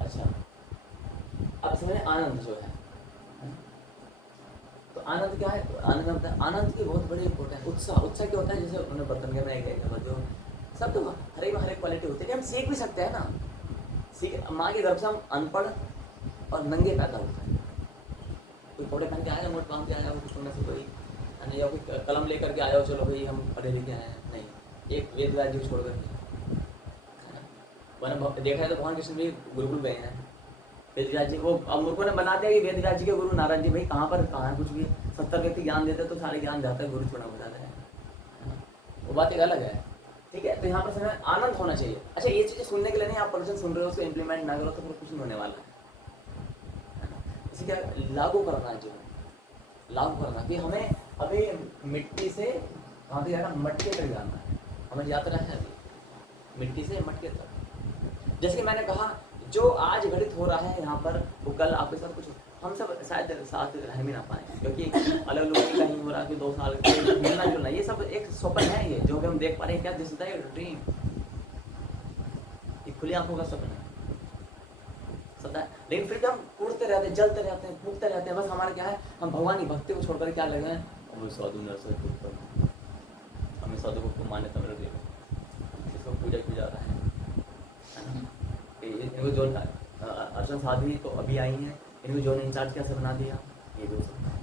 अच्छा अब समझ आनंद जो है, तो आनंद क्या है, आनंद की बहुत बड़ी इंपॉर्टेंट। उत्साह क्या होता है, जैसे उन्होंने बर्तन के में जो सब तो हर एक क्वालिटी होती है, हम सीख भी सकते हैं ना। सीख माँ के गर्भ से हम अनपढ़ और नंगे पैदा होते हैं। कोई कपड़े पहन के आया, नोट बांध के आया हो तुमने से कोई, या कोई कलम लेकर के आया हो, चलो भाई हम पढ़े लिखे हैं, नहीं, एक वेद व्यास जी छोड़ करके, है ना। देखा है तो भगवान कृष्ण भी गुरुकुल गए हैं, वेदव्यास जी वो अब मूर्खों ने बना दिया कि वेदव्यास जी के गुरु नारद जी, भाई कहाँ है कुछ भी 70 व्यक्ति ज्ञान देते तो सारे ज्ञान जाता है, गुरु थोड़ा हो जाता है ना? वो बात एक अलग है, ठीक है। तो यहाँ पर समय आनंद होना चाहिए। अच्छा ये चीजें सुनने के लिए नहीं, आप प्रवचन सुन रहे हो उसको इम्प्लीमेंट ना करो तो फिर कुछ नहीं होने वाला है ना? इसी क्या लागू करना चाहिए, लागू करना कि हमें अभी मिट्टी से कहाँ तक जाना, मटके तक जाना है, हमें यात्रा है अभी मिट्टी से मटके तक। जैसे कि मैंने कहा जो आज घटित हो रहा है यहाँ पर वो कल आपके साथ कुछ हम सब शायद साथ रह भी ना पाए, क्योंकि अलग लोगों की कहीं हो रहा कि 2 साल मिलना जुलना, ये सब एक स्वप्न है, ये जो भी हम देख पा रहे हैं क्या दिखता है, ड्रीम, ये खुली आंखों का सपना है, सदा है। लेकिन फिर भी हम कूदते रहते हैं, जलते रहते हैं, फूकते रहते हैं, बस हमारा क्या है, हम भगवान की भक्ति को छोड़कर क्या लगे हैं, हम साधु नरसर, हमें साधु को मान्यता मिल रही है, इसको पूजा की जा रहा है ना? इनको जो अर्चना साध्वी तो अभी आई हैं, इनको जोन इंचार्ज कैसे बना दिया, ये भी हो सकता है।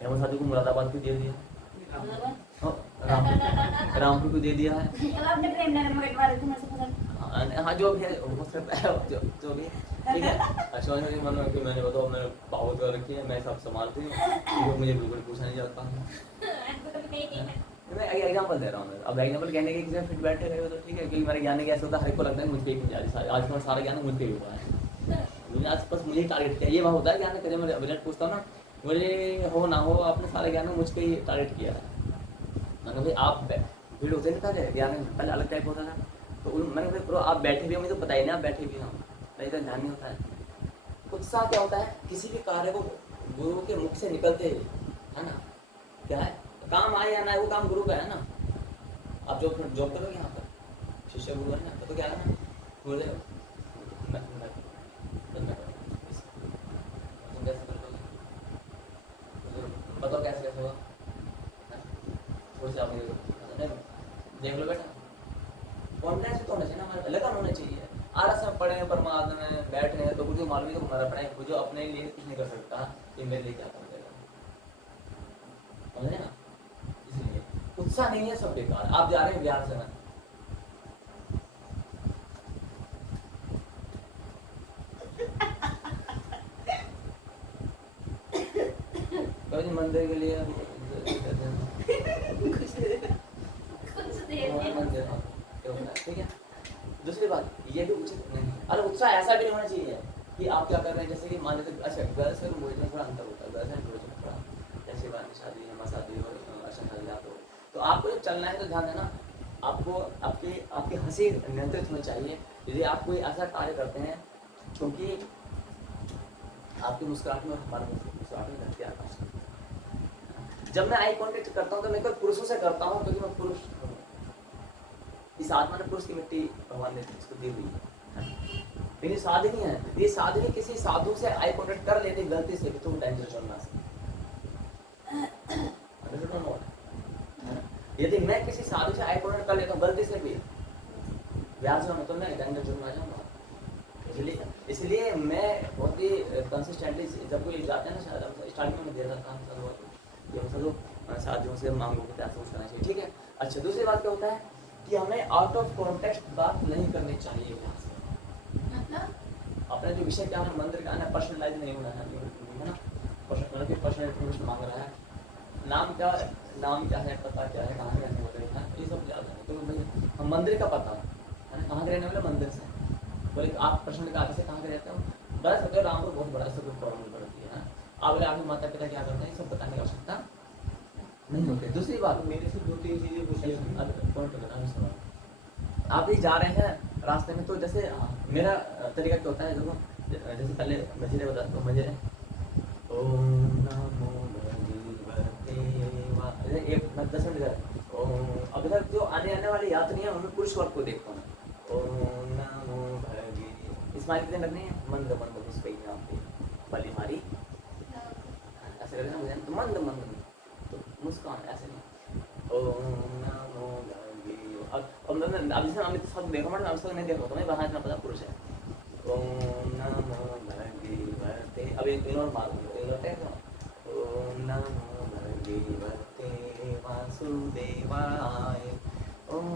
हेमंत साधु को मुरादाबाद को दे दिया, रामपुर को दे दिया है, हाँ जो भी है हो सकता है, जो भी ठीक है। अच्छा मन में कि मैंने बताओ मैंने बहुत कर रखी है, मैं सब संभालती हूँ, मुझे बिल्कुल पूछा नहीं जाता है। मैं एग्जांपल दे रहा हूँ, अब एग्जांपल कहने के किसी फिट बैठे रहे हो तो ठीक है, क्योंकि मेरे ज्ञान कैसे होता है, हर एक को लगता है मुझ पे ही आज का सारा ज्ञान मुझ पे ही हुआ है, मुझे आज बस मुझे टारगेट किया, ये वहाँ होता है ज्ञान करिए, मैं विराट पूछता हूँ ना, मुझे हो ना हो आपने सारा ज्ञान मुझ पे ही टारगेट किया है। मैंने भाई आप भीड़ होते नहीं पहले ज्ञान पहले अलग टाइप होता था, तो मैंने भाई प्रो आप बैठे भी हो, मुझे तो पता ही नहीं आप बैठे भी हो, नहीं तो ध्यान नहीं होता है। उत्साह क्या होता है, किसी भी कार्य को गुरु के मुख से निकलते ही, है ना, क्या है काम आए या ना वो काम गुरु का है ना। आप जो जॉब करोगे यहाँ पर शिष्य गुरु है ना, तो क्या है ना गुरुदेव बताओ कैसे कैसे होगा, थोड़ी सी आप देख लो बेटा, कॉन्फिडेंस तो होना चाहिए ना, हमारा लगन होना चाहिए। आलस में पढ़े परमात्मा में बैठ रहे हैं तो मुझे मालूम है तो हमारा पढ़ाई जो अपने लिए कुछ नहीं कर सकता, ये मेरे लिए क्या कर देगा, समझे ना। इसलिए उत्साह नहीं है, सब बेकार। आप जा रहे हैं बिहार से ना, मंदिर के लिए ठीक है। दूसरी बात ये भी उचित नहीं, अरे उत्साह ऐसा भी नहीं होना चाहिए कि आप क्या कर रहे हैं, जैसे कि मान लेते अच्छा गर्ल्स और बॉयज में थोड़ा अंतर होता है, गर्ल्स एंड बॉयज में थोड़ा, जैसे बात शादी है, शादी और अच्छा शादी आप लोग, तो आपको जब चलना है तो ध्यान देना, आपको आपकी हंसी नियंत्रित होनी चाहिए। यदि आप कोई ऐसा कार्य करते हैं, क्योंकि आपकी मुस्कुराहट में हमारा मुस्कुराहट में धरती आकाश। जब मैं आई कॉन्टेक्ट करता हूँ तो मैं केवल पुरुषों से करता हूँ, क्योंकि मैं पुरुष हूँ। इस आत्मा ने पुरुष की मिट्टी भगवान ने इसको दी हुई है, लेकिन साधनी है, ये साधनी किसी साधु से आई कॉन्टेक्ट कर लेती गलती से भी तो डेंजर जोन में, यदि मैं किसी साधु से आई कॉन्टेक्ट कर लेता हूँ गलती से भी व्याज में, तो मैं डेंजर जोन में आ जाऊंगा। इसलिए मैं बहुत ही कंसिस्टेंटली जब कोई जाते हैं ना, स्टार्टिंग में दे रहा था साथियों से मांगो कि ऐसा करना चाहिए, ठीक है। अच्छा दूसरी बात क्या होता है कि हमें आउट ऑफ कॉन्टेक्स्ट बात नहीं करनी चाहिए, मतलब अपने जो विषय क्या है मंदिर का है पर्सनलाइज नहीं होना है ना, पर्सनल इन्फॉर्मेशन मांग रहा है, नाम क्या है, पता क्या है, कहाँ के रहने वाले हैं, ये सब ज़्यादा है। तो भाई हम मंदिर का पता है ना, कहाँ के रहने वाले मंदिर से, बोले आप प्रश्न का आगे से कहाँ के रहते हो, बड़ा सकते रामपुर बहुत बड़ा सब प्रॉब्लम पड़ती है ना, आप बोले आपके माता पिता क्या करते हैं, सब बताने की आवश्यकता नहीं होती। दूसरी बात मेरे से 2-3 चीज़ें पूछिए, आप भी जा रहे हैं रास्ते में, तो जैसे मेरा तरीका क्या होता है, देखो जैसे पहले मझे बताता हूँ, मझे ओम नमो भगवते एक 10 मिनट का अब इधर जो आने वाले यात्री हैं उनमें पुरुष वर्ग को देखता हूँ, ओम नमो भगवते स्माइल कितने लगने हैं, मंद मंद उस पे नाम पे वाली हमारी ऐसे करते ना मुझे, तो मंद मंद तो मुस्कान ऐसे नहीं, ओम नमो भगवते। अब जैसे हमने सब देखा मैंने अब तक नहीं देखा, तो मैं बाहर इतना पता पुरुष है, ओम नमो भगवते। अब इग्नोर मार दो, इग्नोर है तो ओम नमो भगवते वासुदेवाय, ओम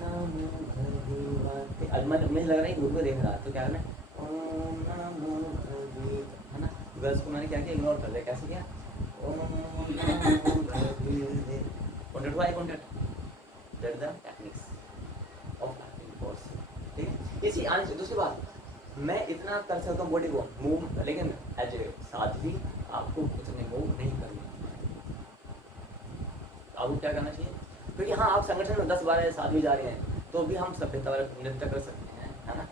नमो भगवते। अब मुझे लग रहा है गुरु को देख रहा है, तो क्या करना है, ओम नमो भगवते, है ना। गर्ल्स को मैंने क्या किया, इग्नोर कर दिया। कैसे किया, ओम नमो भगवते। कॉन्टेक्ट हुआ, contact that the techniques of acting course, ठीक है। इसी आने से दूसरी बात, मैं इतना कर सकता हूँ बॉडी को मूव, लेकिन एज ए साध्वी आपको उतने मूव नहीं करनी। आपको क्या करना चाहिए, क्योंकि हाँ आप संगठन में 10-12 साध्वी जा रहे हैं तो भी हम सभ्यता वाले नृत्य कर सकते हैं, है ना।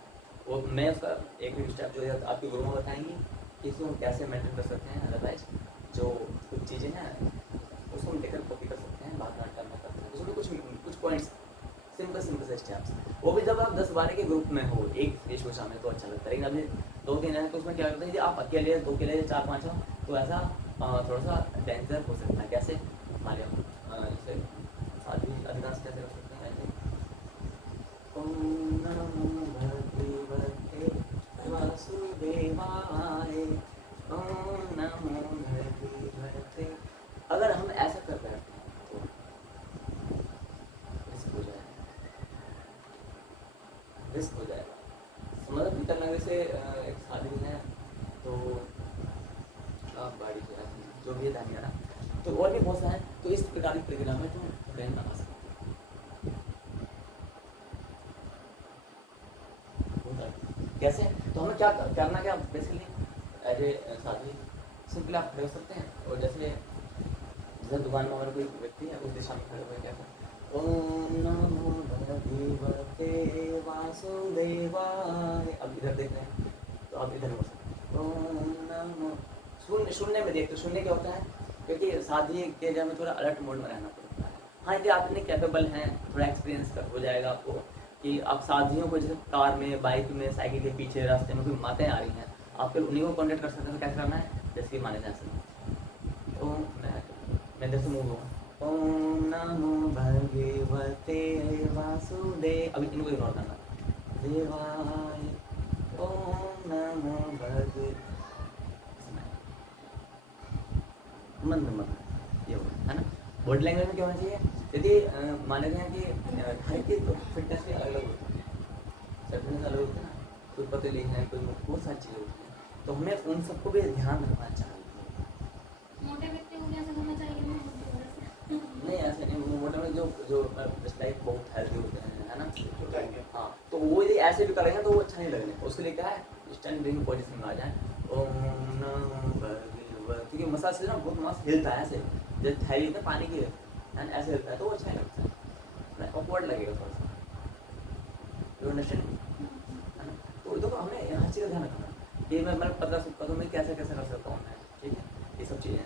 वो मैं उसका एक स्टेप जो है आपके गुरु में बताएंगे कि इसको हम कैसे मेंटेन कर सकते हैं। अदरवाइज जो कुछ चीज़ें हैं उसको हम लेकर कॉपी कर सकते हैं, भागनाट्यम में करते हैं, उसमें कुछ पॉइंट्स सिंपल से स्टेप्स, वो भी जब आप 10-12 के ग्रुप में हो एक वेशभूषा में तो अच्छा लगता है। लेकिन अभी 2-3 है तो उसमें क्या करते हैं, आप अकेले 2 अकेले 4-5 हो तो ऐसा थोड़ा सा डेंजर हो सकता है। कैसे, हमारे जैसे साध्वी अधिकांश कैसे कर सकते हैं, ऐसे ओम नमो भगवते वासुदेवाय, ओम नमो भगवते। अगर हम ऐसा कर बैठते हैं तो रिस्क हो जाएगा, रिस्क हो जाएगा। मतलब भीतर नगर से एक साध्वी है तो आप गाड़ी से जो भी है दानियारा, तो और भी बहुत सारे हैं। तो इस प्रकार की प्रक्रिया में तुम ट्रेन बना सकते हो। कैसे, तो हमें क्या करना, क्या बेसिकली एज ए साध्वी सिंपली आप खड़े हो सकते हैं और जैसे दुकान में हमारा कोई व्यक्ति है उस दिशा में खड़े हुए क्या करें, ओम नमो भगवते वासुदेवाय। अब इधर देख रहे हैं तो आप इधर हो सकते हैं, ओम नमो। शून्य में देखते, शून्य क्या होता है, क्योंकि साध्वी के जब में थोड़ा अलर्ट मोड में रहना पड़ता है। हाँ यदि आप इतने कैपेबल हैं, थोड़ा एक्सपीरियंस हो जाएगा आपको कि आप साध्वियों को जैसे कार में, बाइक में, साइकिल के पीछे रास्ते में कोई माताएं आ रही हैं, आप फिर उन्हीं को कॉन्टेक्ट कर सकते हैं। तो क्या करना है, जैसे कि माने जैसे ओम, मैं जैसे मूव हूँ, ओम नमो भगवते वासुदेव, अभी इनको इग्नोर करना, देवाय, ओम नमो भगवते, मंद ये हो, है ना। बॉडी लैंग्वेज में क्या होना चाहिए, यदि माने गए कि हर की तो फिटनेस भी अलग होती है, फिटनेस अलग होती है ना, कोई पतली है, कोई बहुत सारी चीज़ें होती हैं, तो हमें उन सबको भी ध्यान रखना चाहिए। मोटे व्यक्ति को कैसे करना चाहिए, नहीं ऐसे नहीं, मोटे में जो लाइक बहुत हेल्दी होते हैं, है ना। हाँ तो वो यदि ऐसे भी करेंगे तो वो अच्छा नहीं लगेगा। उसके लिए क्या है, स्टैंडिंग पोजीशन में आ जाए, ओम नमो भगवते, क्योंकि मसाज से ना बहुत मस्त हिलता है ऐसे, जब थैली होता है पानी की एंड ऐसे हिलता है तो वो अच्छा नहीं लगता है, ऑकवर्ड लगेगा थोड़ा सा, यू अंडरस्टैंड, है ना। तो देखो हमें हर चीज़ का ध्यान रखना है कि मैं पता सकता हूँ मैं कैसे कैसे कर सकता हूँ मैं, ठीक है, ये सब चीज़ें।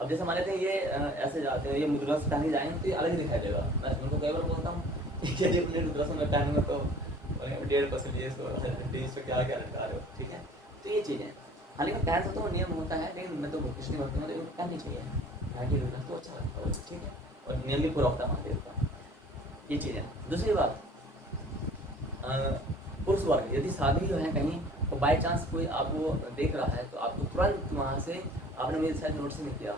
अब जैसे मान लेते हैं ये ऐसे जाते हैं, ये मुद्रा से पहने जाएंगे तो ये अलग ही दिखाई देगा। मैं उनको कई बार बोलता हूँ कि जब अपने मुद्रा से मैं पहनूंगा तो 1.5% ये इसको क्या क्या लटका रहे हो, ठीक है। तो ये चीज़ें हालांकि मैं पहन सकता हूँ, नियम होता है, लेकिन मैं तो कृष्ण भक्ति में तो पहननी चाहिए, तो अच्छा लगता है, ठीक है, और नियम भी पूरा होता है महादेव का, ये चीज़ें। दूसरी बात, पुरुष वर्ग यदि साध्वी जो है कहीं तो बाई चांस कोई आपको देख रहा है तो आपको तुरंत वहाँ से, आपने मेरे साथ नोटिस नहीं किया,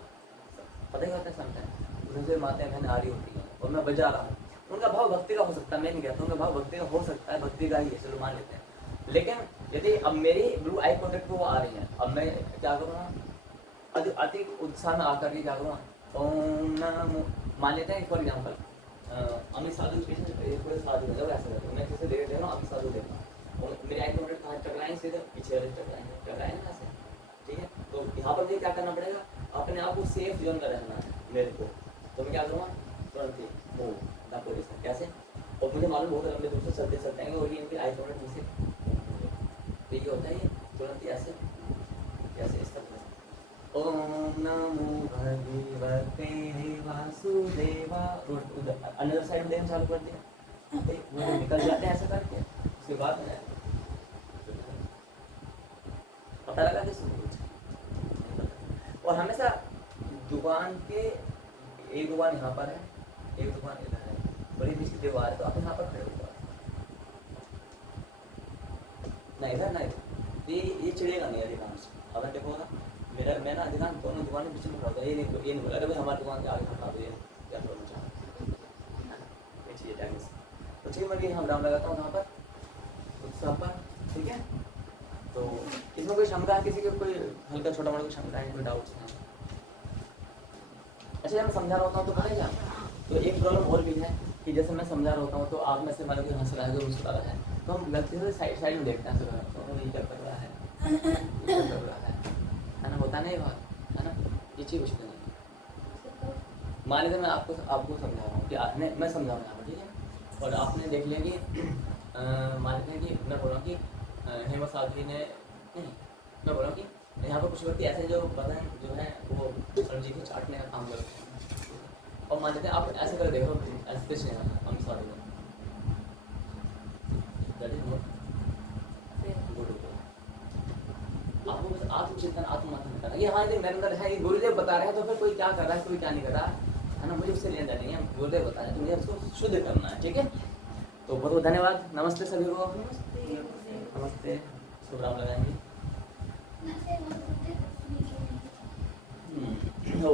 पता ही होता है समटाइम दूसरे माताएं बहन आ रही होती हैं और मैं बजा रहा हूँ, उनका भाव भक्ति का हो सकता है, मैं नहीं कहता उनका भाव भक्ति का हो सकता है, भक्ति का ही है, चलो मान लेते हैं। लेकिन यदि अब मेरी ब्लू आई कॉन्टेक्ट पे वो आ रही है, अब मैं क्या करूँगा, अति उत्साह में आकर के क्या करूँगा, ओम नमो, मान लेते हैं फॉर एग्जाम्पल अमित साधु थोड़े साधु मतलब ऐसा करते मैं जैसे देख रहा हूँ अमित साधु देख रहा हूँ और मेरे आई कॉन्टेक्ट कहाँ टकराएंगे, सीधे पीछे वाले टकराएंगे ना ऐसे, ठीक है। तो यहाँ पर मुझे क्या करना पड़ेगा, अपने आप को सेफ जोन में रहना है मेरे को, तो मैं क्या करूँगा, तुरंत ही मूव द पोजीशन, कैसे, और मुझे मालूम बहुत लंबे दूर से चलते चलते आएंगे और ये इनके आई कॉन्टेक्ट मुझसे, तो ये होता है ये तुरंत ही ऐसे ऐसे इस तरह से, ओम नमो भगवते वासुदेवा, अनदर साइड में देखना चालू कर दिया, वो निकल जाते हैं ऐसा करके, उसके बाद में पता लगा कि और हमेशा दुकान के एक दुकान यहाँ पर है, एक दुकान इधर है, बड़ी बिजली दीवार है, तो आप यहाँ पर खड़े होगा ना, इधर ना इधर, ये चिड़ेगा नहीं अधिकांश। अगर देखो ना मैं ना अधिकांश दोनों दुकानें बीच में खड़ा, ये नहीं बोला भाई हमारी दुकान के आगे खड़ा दो, ये क्या बोलना चाहते ये चीज़ टाइम से, तो ठीक मैं हम राम लगाता हूँ यहाँ पर उत्साह पर, ठीक है। तो इस इसमें कोई शंका है किसी के, कोई हल्का छोटा मोटा कोई शंका है, कोई डाउट्स है? अच्छा, मैं समझा रहा होता हूँ तो पता है क्या, तो एक प्रॉब्लम और भी है कि जैसे मैं समझा रहा होता हूँ तो आप में से मान लो हंस रहा है, मुस्कुरा रहा है, तो हम गलती से साइड में देखते हैं, तो ये क्या कर रहा है, ये क्या कर रहा है ना, होता नहीं बात, है ना, ये चीज़ कुछ नहीं। मान लीजिए मैं आपको समझा रहा हूँ कि मैं समझा रहा हूँ, ठीक है, और आपने देख लिया कि मान लीजिए कि मैं बोल रहा हूँ कि हेमा साथी ने नहीं, मैं बोल रहा हूँ कि यहाँ पर कुछ व्यक्ति ऐसे जो बदन जो है वो सब्जी को चाटने का काम करते हैं, और मान लेते हैं आप ऐसे कर देखो, ऐसे कुछ नहीं है, हम sorry that is not good. आपको बस आत्मचिंतन आत्ममंथन करना है, ये हाँ ये मेरे अंदर है, ये गुरुदेव बता रहे हैं, तो फिर कोई क्या कर रहा है कोई क्या नहीं कर रहा है ना, मुझे उससे लेना नहीं है, गुरुदेव बता रहे हैं तो मुझे उसको शुद्ध करना है, ठीक है। तो बहुत बहुत धन्यवाद, नमस्ते सभी को, नमस्ते, शुभ राम लगाएंगे। ओ